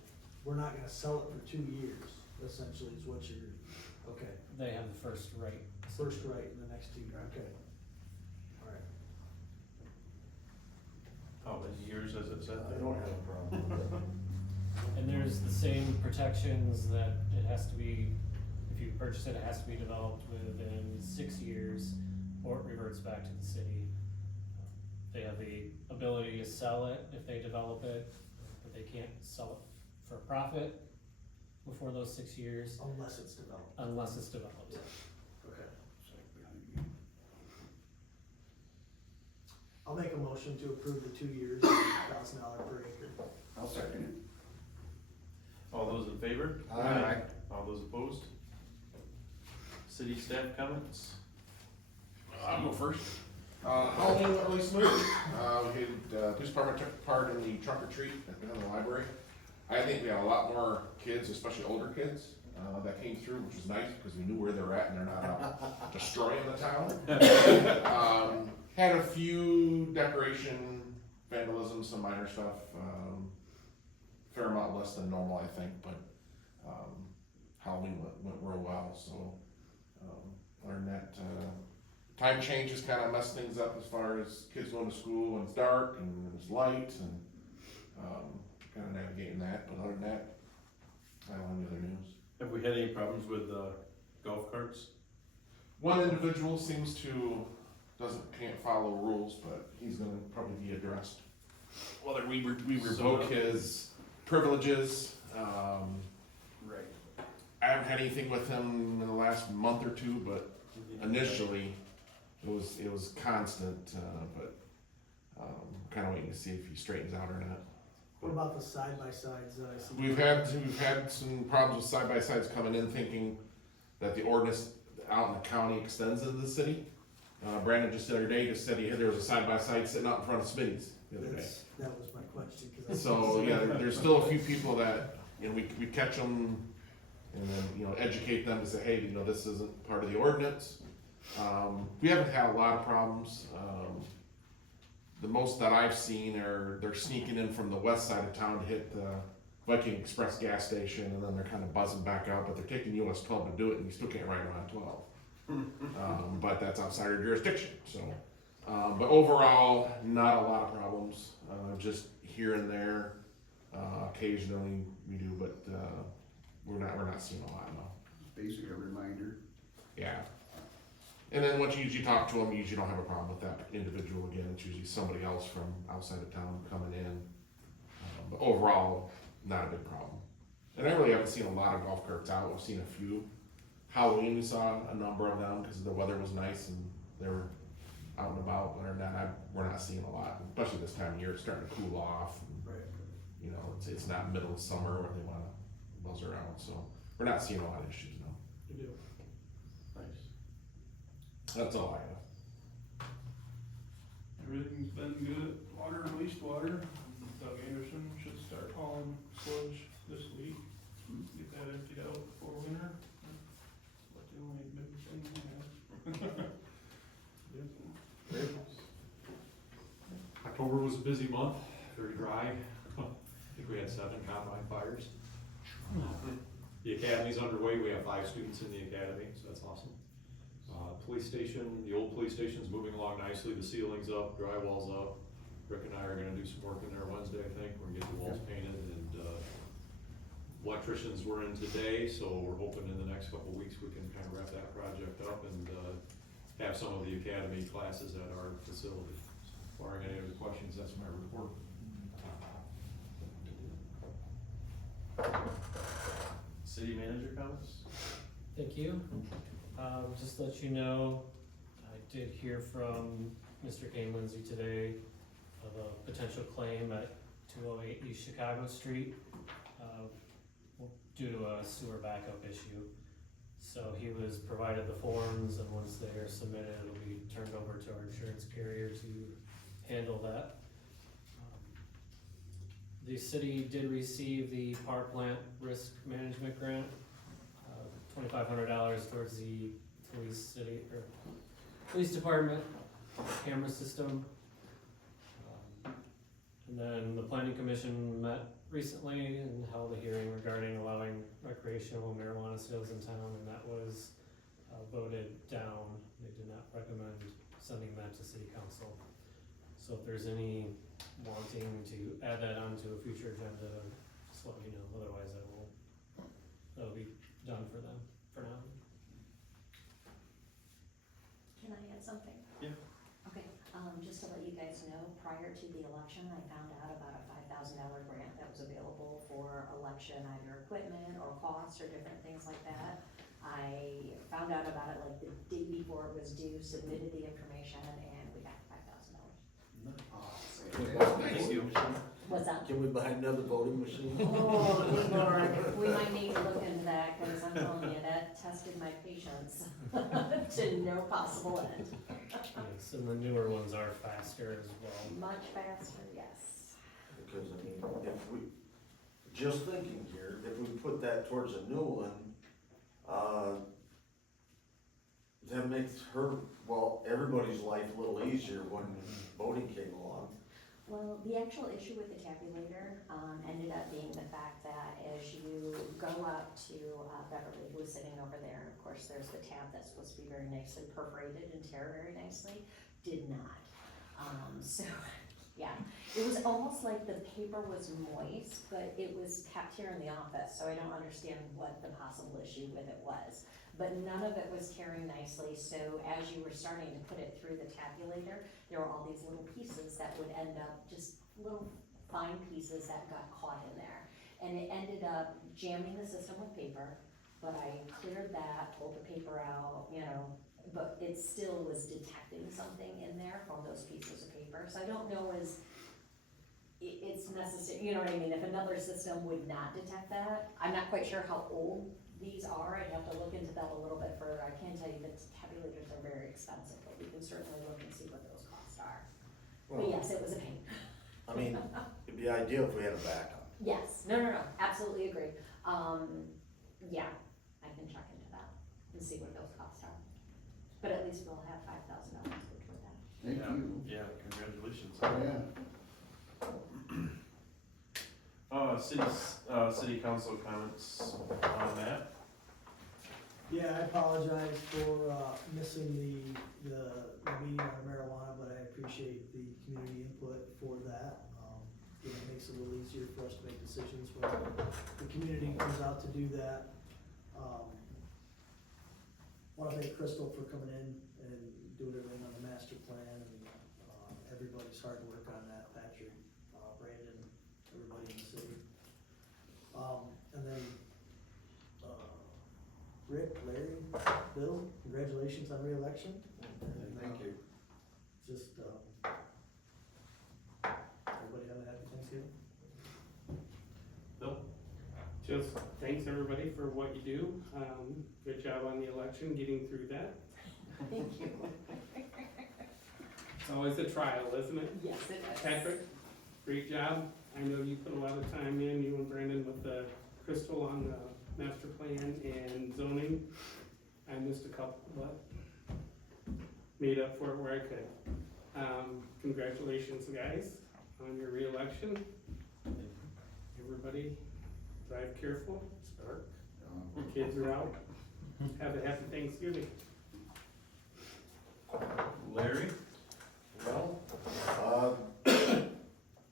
we're not gonna sell it for 2 years, essentially is what you're, okay, They have the first right. first right in the next 2 years, okay. Alright, How many years has it said I there? don't have a problem with that. And there's the same protections that it has to be, if you purchase it, it has to be developed within 6 years, or it reverts back to the city. They have the ability to sell it if they develop it, but they can't sell it for profit before those 6 years, unless it's developed, unless it's developed. okay. I'll make a motion to approve the 2 years, $1,000 per acre. I'll second it. All those in favor? Aye. All those opposed? City staff comments? I'll go first. Halloween went really smooth. We had, police department took part in the trunk or treat at the library. I think we had a lot more kids, especially older kids, that came through, which was nice, because we knew where they're at and they're not out destroying the town. Had a few decoration vandalism, some minor stuff, fair amount less than normal, I think, but, Halloween went real well, so, learned that, time changes kind of mess things up as far as kids going to school when it's dark and it's light and, kind of navigating that, but other than that, I don't have any other news. Have we had any problems with, golf carts? One individual seems to, can't follow rules, but he's gonna probably be addressed. Whether we revoke his privileges, Right. I haven't had anything with him in the last month or two, but initially, it was constant, but, kinda waiting to see if he straightens out or not. What about the side-by-sides that I see? We've had some problems with side-by-sides coming in thinking that the ordinance out in the county extends into the city. Brandon just the other day just said there was a side-by-side sitting out in front of Smitty's the other day. That was my question, 'cause I. So, yeah, there's still a few people that, you know, we catch them and then, you know, educate them to say, hey, you know, this isn't part of the ordinance. We haven't had a lot of problems. The most that I've seen they're sneaking in from the west side of town to hit the Viking Express gas station, and then they're kind of buzzing back out, but they're taking US 12 to do it, and you still can't ride them on 12. But that's outside our jurisdiction, so. But overall, not a lot of problems, just here and there, occasionally we do, but, we're not seeing a lot, no. It's basically a reminder. Yeah. And then once you usually talk to them, you usually don't have a problem with that individual again, it's usually somebody else from outside of town coming in. But overall, not a big problem. And I really haven't seen a lot of golf carts out, I've seen a few. Halloween, we saw a number of them, because the weather was nice and they were out and about, but other than that, we're not seeing a lot, especially this time of year, it's starting to cool off. And, Right. you know, it's not middle of summer where they wanna buzz around, so we're not seeing a lot of issues, no. You do. Nice. That's all I have. Everything's been good, water and wastewater. Doug Anderson should start hauling sludge this week, get that emptied out before winter. That's the only big thing we have. October was a busy month, very dry. I think we had 7 combine fires. The academy's underway, we have 5 students in the academy, so that's awesome. Police station, the old police station's moving along nicely, the ceiling's up, drywall's up. Rick and I are gonna do some work in there Wednesday, I think, we're gonna get the walls painted, and, electricians were in today, so we're hoping in the next couple of weeks we can kind of wrap that project up and, have some of the academy classes at our facility. Barring any other questions, that's my report. City manager comments? Thank you. Just to let you know, I did hear from Mr. Kane Lindsay today of a potential claim at 208 East Chicago Street, due to a sewer backup issue. So he was provided the forms, and once they are submitted, it'll be turned over to our insurance carrier to handle that. The city did receive the power plant risk management grant, $2,500 towards the police department camera system. And then the planning commission met recently and held a hearing regarding allowing recreational marijuana sales in town, and that was voted down. They did not recommend sending that to city council. So if there's any wanting to add that onto a future agenda, just let me know, otherwise that'll be done for them, for now. Can I add something? Yeah. Okay, just to let you guys know, prior to the election, I found out about a $5,000 grant that was available for election, either equipment or costs or different things like that. I found out about it like the day before it was due, submitted the information, and we got $5,000. Thank you. What's that? Can we buy another voting machine? Oh, good Lord, we might need to look into that, cause I'm telling you, that tested my patience to no possible end. Yes, and the newer ones are faster as well. Much faster, yes. Because, I mean, if we, just thinking here, if we put that towards a new one, that makes everybody's life a little easier when voting came along. Well, the actual issue with the tabulator, ended up being the fact that as you go up to, Beverly, who was sitting over there, and of course, there's the tab that's supposed to be very nicely perforated and tear very nicely, did not. So, yeah, it was almost like the paper was moist, but it was kept here in the office, so I don't understand what the possible issue with it was. But none of it was tearing nicely, so as you were starting to put it through the tabulator, there were all these little pieces that would end up, just little fine pieces that got caught in there. And it ended up jamming the system with paper, but I cleared that, pulled the paper out, but it still was detecting something in there from those pieces of paper. So I don't know it's necessary, you know what I mean? If another system would not detect that, I'm not quite sure how old these are. I'd have to look into that a little bit further. I can tell you that tabulators are very expensive, but we can certainly look and see what those costs are. But yes, it was a pain. I mean, it'd be ideal if we had a backup. Yes, no, absolutely agree. Yeah, I can check into that and see what those costs are. But at least we'll have $5,000 toward that. Thank you. Yeah, congratulations. Yeah. City council comments on that? Yeah, I apologize for, missing the meeting on marijuana, but I appreciate the community input for that. It makes it a little easier for us to make decisions when the community comes out to do that. Wanna thank Crystal for coming in and doing everything on the master plan and, everybody's hard work on that, Patrick, Brandon, everybody in the city. And then, Rick, Larry, Bill, congratulations on reelection. And, Thank you. Just, everybody have a happy Thanksgiving. Bill? Just thanks everybody for what you do. Good job on the election, getting through that. Thank you. It's always a trial, isn't it? Yes, it is. Patrick, great job. I know you put a lot of time in, you and Brandon with the Crystal on the master plan and zoning. I missed a couple, but made up for it where I could. Congratulations, guys, on your reelection. Everybody, drive careful. Your kids are out. Have a happy Thanksgiving. Larry? Well,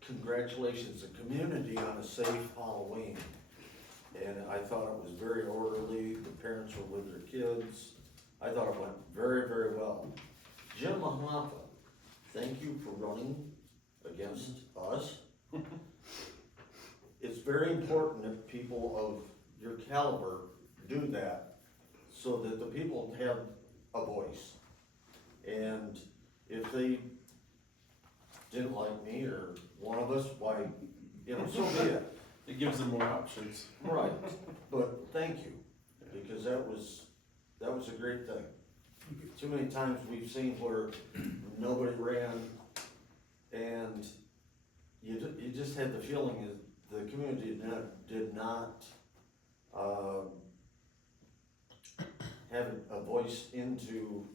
congratulations, the community on a safe Halloween. And I thought it was very orderly, the parents were with their kids. I thought it went very, very well. Jim Mahaffa, thank you for running against us. It's very important that people of your caliber do that, so that the people have a voice. And if they didn't like me or one of us, why, you know, so be it. It gives them more options. Right, but thank you, because that was a great thing. Too many times we've seen where nobody ran, and you just had the feeling that the community did not have a voice into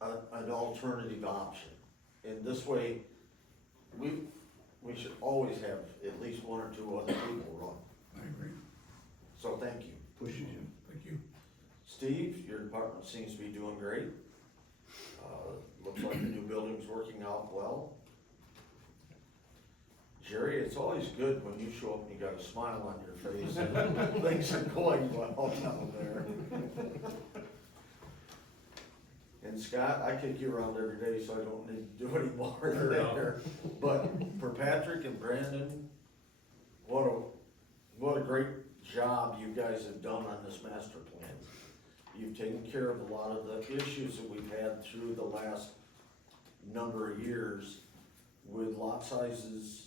an alternative option. In this way, we should always have at least one or two other people run. I agree. So thank you. Pushes you. Thank you. Steve, your department seems to be doing great. Looks like the new building's working out well. Jerry, it's always good when you show up and you got a smile on your face and things are going well down there. And Scott, I kick you around every day, so I don't need to do any more there. But for Patrick and Brandon, what a great job you guys have done on this master plan. You've taken care of a lot of the issues that we've had through the last number of years with lot sizes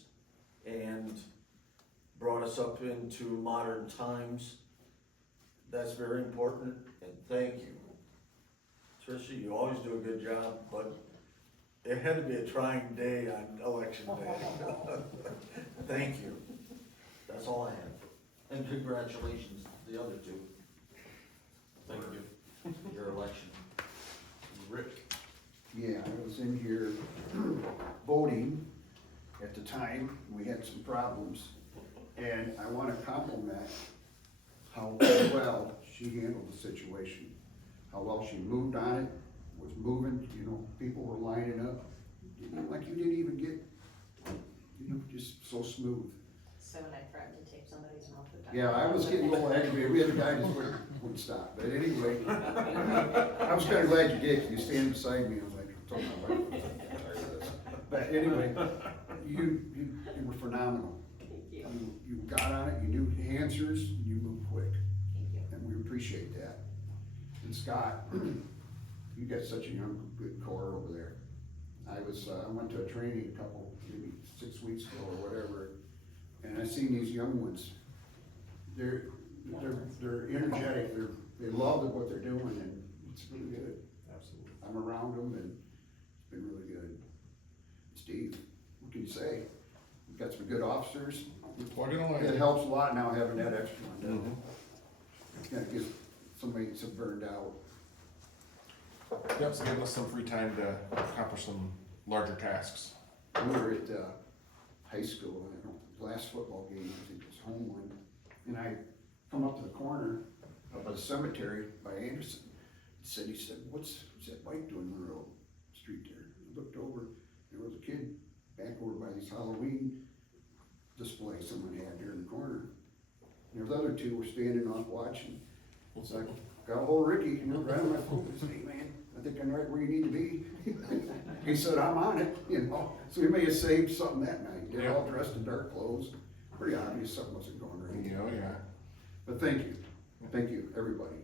and brought us up into modern times. That's very important, and thank you. Tricia, you always do a good job, but it had to be a trying day on election day. Thank you. That's all I have. And congratulations to the other two. Thank you. Your election. Rick? Yeah, I was in here voting at the time, we had some problems, and I wanna compliment how well she handled the situation. How well she moved on it, was moving, you know, people were lining up, like you didn't even get, you know, just so smooth. So when I threatened to tape somebody's mouth with Yeah, I was getting a little aggravated, we had a guy that wouldn't stop, but anyway, I was kinda glad you did, 'cause you stand beside me, I was like, I'm talking about this. But anyway, you were phenomenal. Thank you. You got on it, you knew the answers, you moved quick, Thank you. and we appreciate that. And Scott, you got such a young, good core over there. I went to a training maybe 6 weeks ago or whatever, and I seen these young ones. They're energetic, they love what they're doing, and it's really good. Absolutely. I'm around them, and it's been really good. Steve, what can you say? We've got some good officers. We're plugging away. It helps a lot now having that extra one, doesn't it? Kind of gives somebody that's burned out. Yep, so giving us some free time to accomplish some larger tasks. We were at high school, I don't know, last football game, I think it was home one, and I come up to the corner up by the cemetery by Anderson. He said, what's that bike doing on the road, street there? I looked over, there was a kid back over by this Halloween display someone had there in the corner. And there was other two were standing off watching. So I got a hold of Ricky, right on my phone, I said, hey man, I think I'm right where you need to be. He said, I'm on it, you know, so he may have saved something that night. They're all dressed in dark clothes, pretty obvious something wasn't going right. Yeah. But thank you, everybody.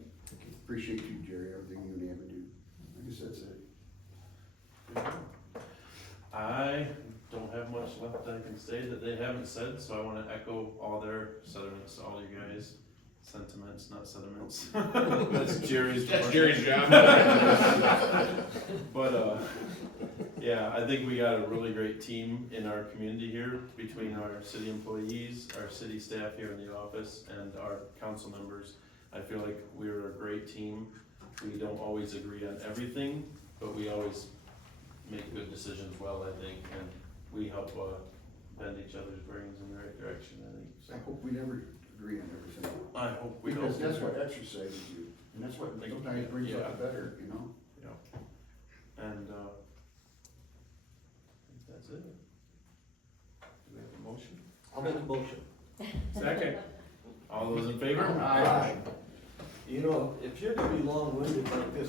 Appreciate you, Jerry, everything you and Evan do. I guess that's it. I don't have much left I can say that they haven't said, so I wanna echo all their sentiments to all you guys. Sentiments, not sediments. That's Jerry's. That's Jerry's job. But, yeah, I think we got a really great team in our community here, between our city employees, our city staff here in the office, and our council members. I feel like we're a great team. We don't always agree on everything, but we always make good decisions well, I think, and we help, bend each other's brains in the right direction, I think, so. I hope we never agree on everything. I hope we don't. Because that's what exercises you. And that's what sometimes brings up the better, you know? And, I think that's it. Do we have a motion? I'll make a motion. Second. All those in favor? You know, if you're gonna be long-winded like this,